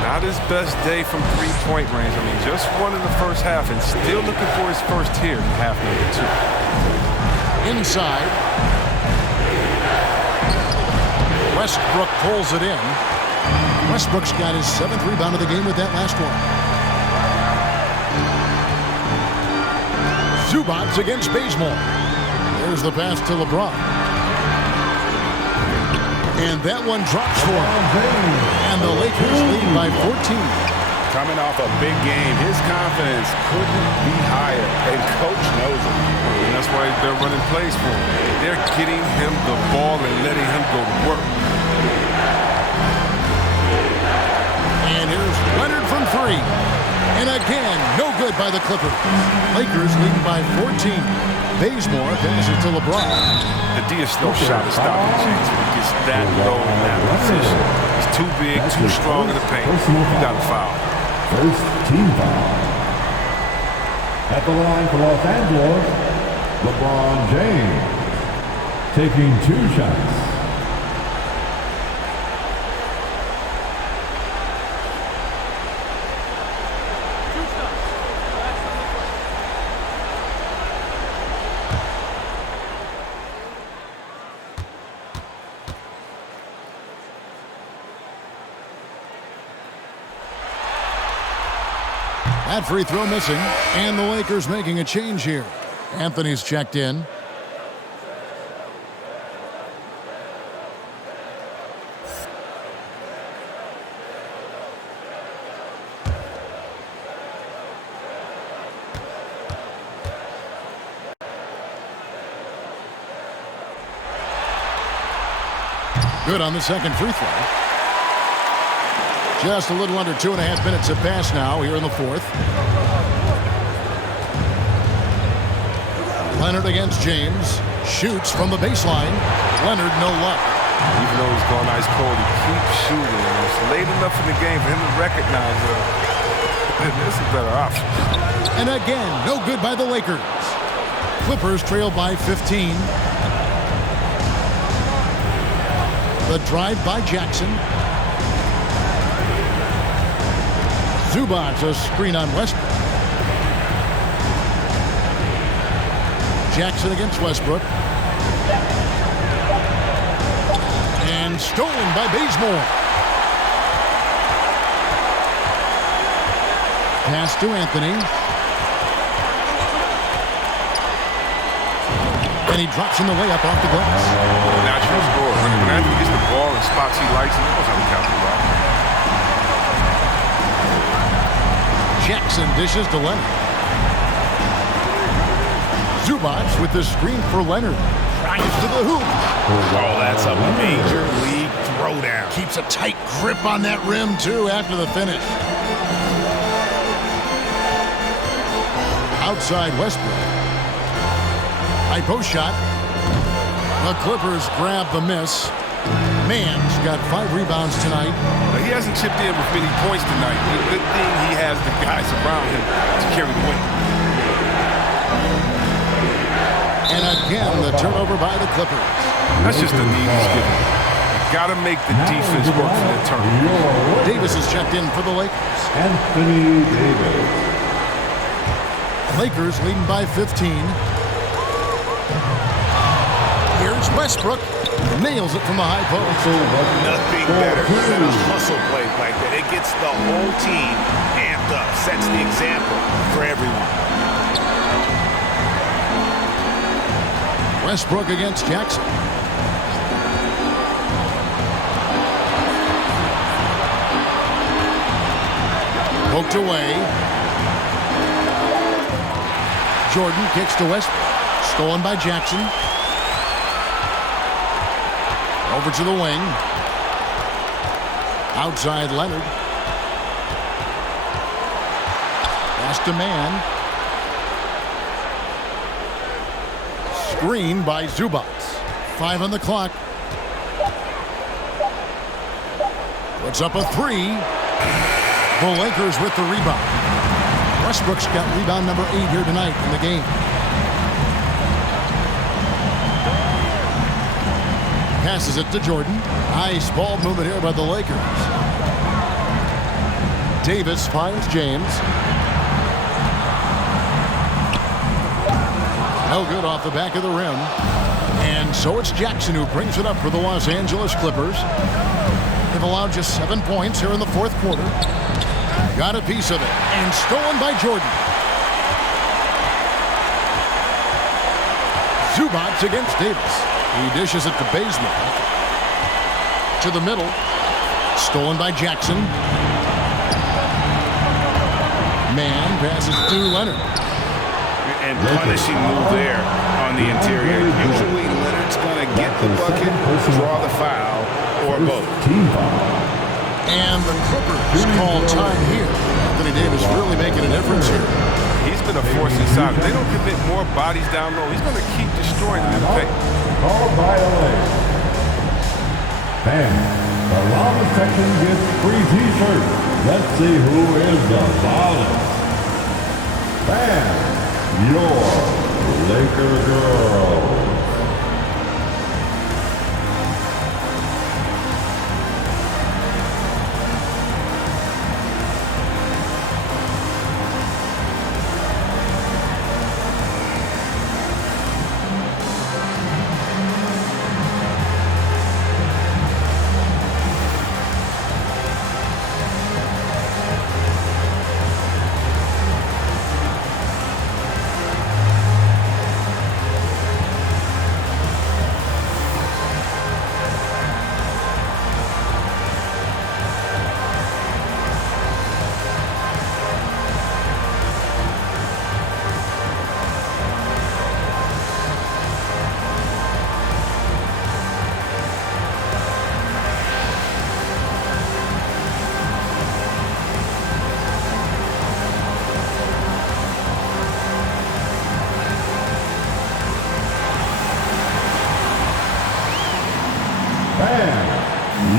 Not his best day from three-point range. I mean, just won in the first half and still looking for his first here in half number 2. Inside. Westbrook pulls it in. Westbrook's got his 7th rebound of the game with that last one. Zubac against Bazemore. There's the pass to LeBron. And that one drops for him. And the Lakers lead by 14. Coming off a big game, his confidence couldn't be higher, and Coach knows it. And that's why they're running plays for him. They're getting him the ball and letting him go to work. And here's Leonard from 3. And again, no good by the Clippers. Lakers lead by 14. Bazemore passes to LeBron. The D is no shot at stopping James when he gets that low in that position. He's too big, too strong in the paint. You got to foul. First team foul. At the line for Los Angeles, LeBron James taking 2 shots. That free throw missing, and the Lakers making a change here. Anthony's checked in. Good on the second free throw. Just a little under 2.5 minutes have passed now here in the fourth. Leonard against James. Shoots from the baseline. Leonard no luck. Even though he's going ice cold, he keeps shooting. And it's late enough in the game for him to recognize this is a better option. And again, no good by the Lakers. Clippers trail by 15. The drive by Jackson. Zubac, a screen on Westbrook. Jackson against Westbrook. And stolen by Bazemore. Pass to Anthony. And he drops in the layup off the glass. Natural score. When Anthony gets the ball in spots he likes, he knows how to count the ball. Jackson dishes to Leonard. Zubac with the screen for Leonard. Drives to the hoop. Oh, that's a major league throwdown. Keeps a tight grip on that rim, too, after the finish. Outside Westbrook. High post shot. The Clippers grab the miss. Mann's got 5 rebounds tonight. He hasn't chipped in with many points tonight. The good thing he has the guys around him to carry the weight. And again, the turnover by the Clippers. That's just the need he's given. Got to make the defense work for the turnover. Davis is checked in for the Lakers. Anthony Davis. Lakers leading by 15. Here's Westbrook. Nails it from the high post. Nothing better than a hustle play like that. It gets the whole team amped up, sets the example for everyone. Westbrook against Jackson. Poked away. Jordan kicks to Westbrook. Stolen by Jackson. Over to the wing. Outside Leonard. Pass to Mann. Screen by Zubac. 5 on the clock. Puts up a 3. The Lakers with the rebound. Westbrook's got rebound number 8 here tonight in the game. Passes it to Jordan. Nice ball movement here by the Lakers. Davis finds James. No good off the back of the rim. And so it's Jackson who brings it up for the Los Angeles Clippers. They've allowed just 7 points here in the 4th quarter. Got a piece of it. And stolen by Jordan. Zubac against Davis. He dishes it to Bazemore. To the middle. Stolen by Jackson. Mann passes to Leonard. And punishing move there on the interior. Usually Leonard's going to get the bucket, draw the foul, or both. And the Clippers call time here. Anthony Davis really making a difference here. He's been a force inside. If they don't commit more bodies down low, he's going to keep destroying them in the paint. Called by LA. Fans, around the section gets free t-shirts. Let's see who is the ballest. Fans, your Laker girls.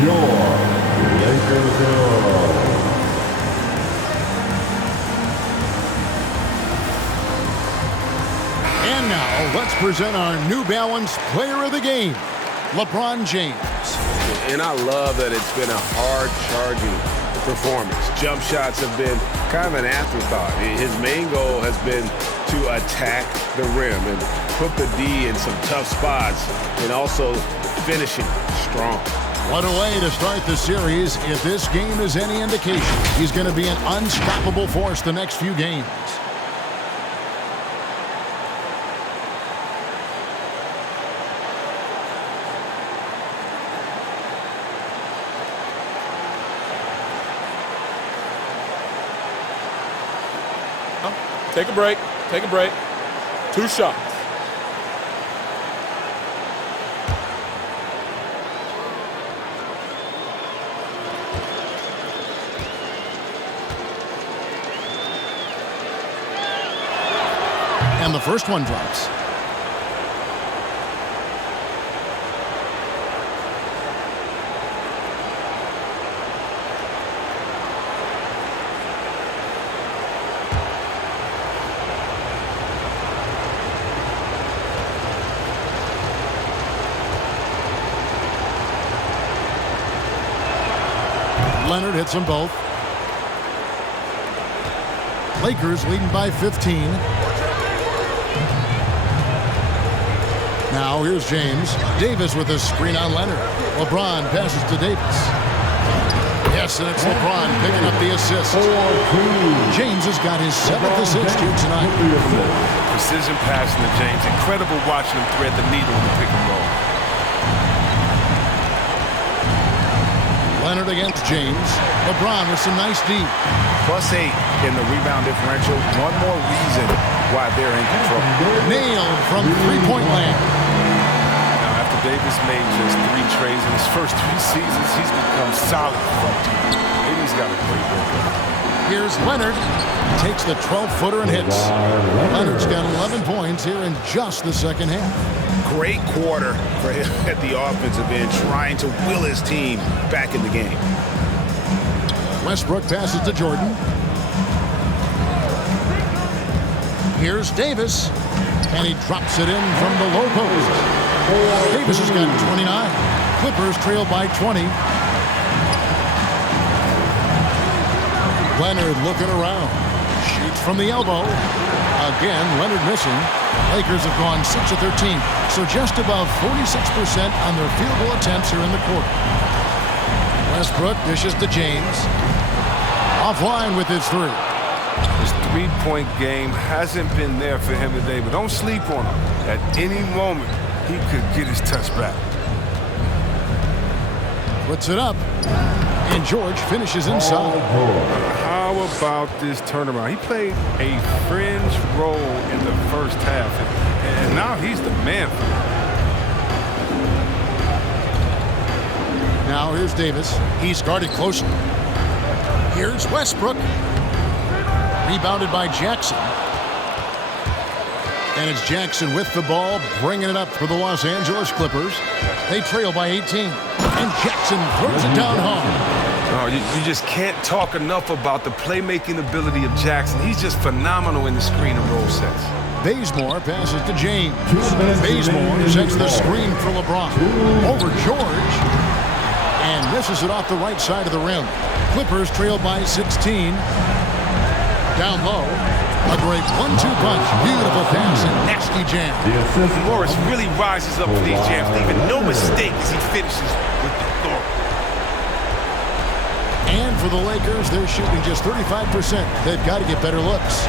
your Lakers go. And now, let's present our New Balance Player of the Game, LeBron James. And I love that it's been a hard-charging performance. Jump shots have been kind of an afterthought. His main goal has been to attack the rim and put the D in some tough spots and also finishing strong. What a way to start the series. If this game is any indication, he's going to be an unstoppable force the next few games. Take a break. Take a break. 2 shots. And the first one drops. Leonard hits them both. Lakers leading by 15. Now here's James. Davis with a screen on Leonard. LeBron passes to Davis. Yes, and it's LeBron picking up the assist. James has got his 7th assist here tonight. Precision passing to James. Incredible watching him thread the needle in the pick and roll. Leonard against James. LeBron with some nice D. +8 in the rebound differential. One more reason why they're in control. Nailed from three-point land. Now, after Davis made just 3 trades in his first 3 seasons, he's become solid from deep. Maybe he's got a great workout. Here's Leonard. Takes the 12-footer and hits. Leonard's got 11 points here in just the second half. Great quarter for him at the offensive end, trying to will his team back in the game. Westbrook passes to Jordan. Here's Davis, and he drops it in from the low post. Davis has got 29. Clippers trail by 20. Leonard looking around. Shoots from the elbow. Again, Leonard missing. Lakers have gone 6 of 13, so just above 46% on their field goal attempts here in the quarter. Westbrook dishes to James. Offline with his 3. His 3-point game hasn't been there for him today, but don't sleep on him. At any moment, he could get his touch back. Puts it up, and George finishes inside. How about this turnaround? He played a fringe role in the first half, and now he's the man for it. Now here's Davis. He's guarded closely. Here's Westbrook. Rebounded by Jackson. And it's Jackson with the ball, bringing it up for the Los Angeles Clippers. They trail by 18. And Jackson throws it down hard. Oh, you just can't talk enough about the playmaking ability of Jackson. He's just phenomenal in the screen and roll sets. Bazemore passes to James. Bazemore sets the screen for LeBron. Over George. And misses it off the right side of the rim. Clippers trail by 16. Down low. A great 1-2 punch. Beautiful pass and nasty jam. Morris really rises up for these jams, leaving no mistake as he finishes with authority. And for the Lakers, they're shooting just 35%. They've got to get better looks.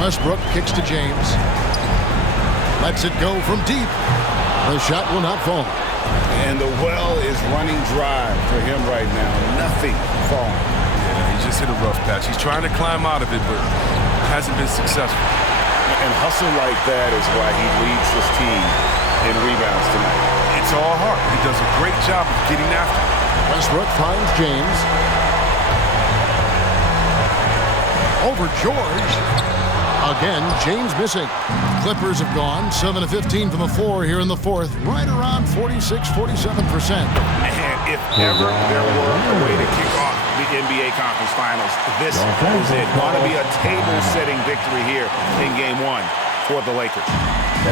Westbrook kicks to James. Lets it go from deep. The shot will not fall. And the well is running dry for him right now. Nothing falling. Yeah, he just hit a rough patch. He's trying to climb out of it, but hasn't been successful. And hustle like that is why he leads his team in rebounds tonight. It's all heart. He does a great job of getting after it. Westbrook finds James. Over George. Again, James missing. Clippers have gone 7 of 15 from the floor here in the fourth, right around 46-47%. And if ever there were a way to kick off the NBA Conference Finals, this is it. Going to be a table-setting victory here in Game 1 for the Lakers.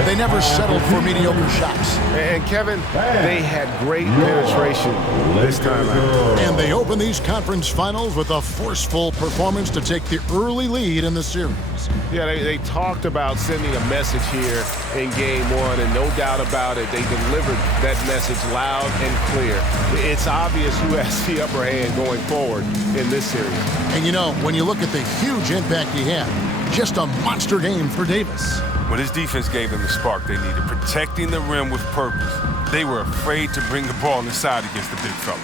They never settled for mediocre shots. And Kevin, they had great penetration this time out. And they open these conference finals with a forceful performance to take the early lead in the series. Yeah, they talked about sending a message here in Game 1, and no doubt about it, they delivered that message loud and clear. It's obvious who has the upper hand going forward in this series. And you know, when you look at the huge impact he had, just a monster game for Davis. But his defense gave them the spark they needed, protecting the rim with purpose. They were afraid to bring the ball inside against the big fella.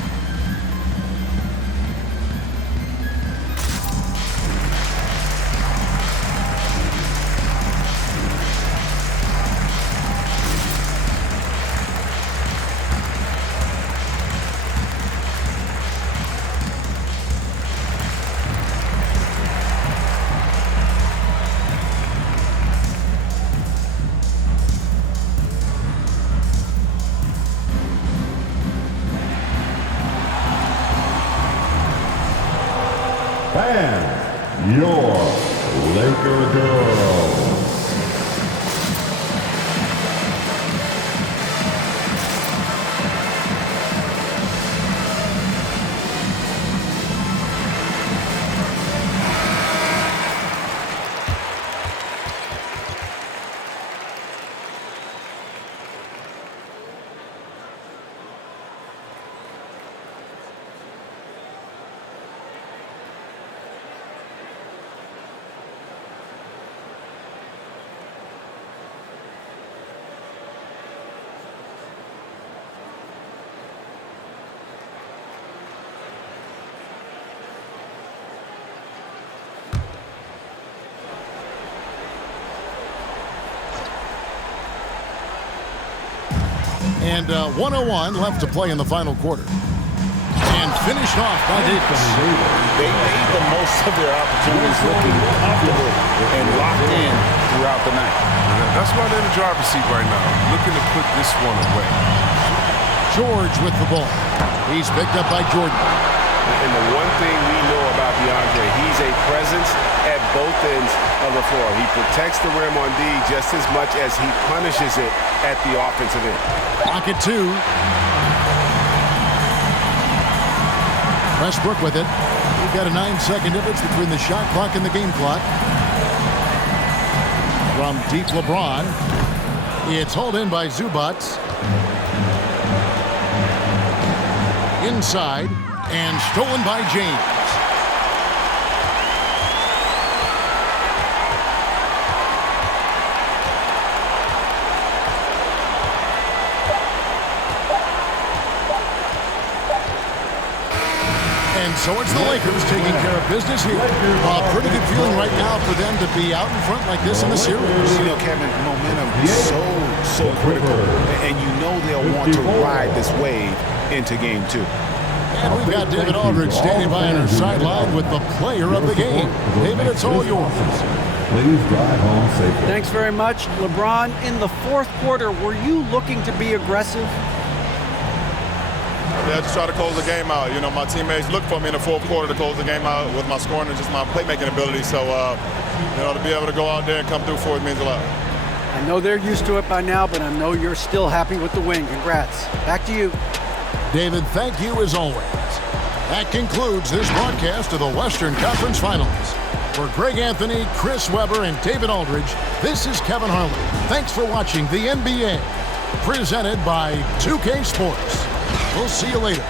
And your Laker girls. And 101 left to play in the final quarter. And finished off by Davis. They made the most of their opportunities, looking comfortable and locked in throughout the night. That's why they're in the driver's seat right now, looking to put this one away. George with the ball. He's picked up by Jordan. And the one thing we know about DeAndre, he's a presence at both ends of the floor. He protects the rim on D just as much as he punishes it at the offensive end. Pocket 2. Westbrook with it. We've got a 9-second difference between the shot clock and the game clock. From deep LeBron. It's hauled in by Zubac. Inside. And stolen by James. And so it's the Lakers taking care of business here. Pretty good feeling right now for them to be out in front like this in the series. You know, Kevin, momentum is so critical. And you know they'll want to ride this wave into Game 2. And we've got David Aldridge standing by on our sideline with the player of the game. David, it's all yours. Please drive home safely. Thanks very much. LeBron, in the fourth quarter, were you looking to be aggressive? Yeah, just try to close the game out. You know, my teammates look for me in the fourth quarter to close the game out with my scoring and just my playmaking ability. So, you know, to be able to go out there and come through for it means a lot. I know they're used to it by now, but I know you're still happy with the win. Congrats. Back to you. David, thank you as always. That concludes this broadcast of the Western Conference Finals. For Greg Anthony, Chris Webber, and David Aldridge, this is Kevin Harlan. Thanks for watching the NBA, presented by 2K Sports. We'll see you later.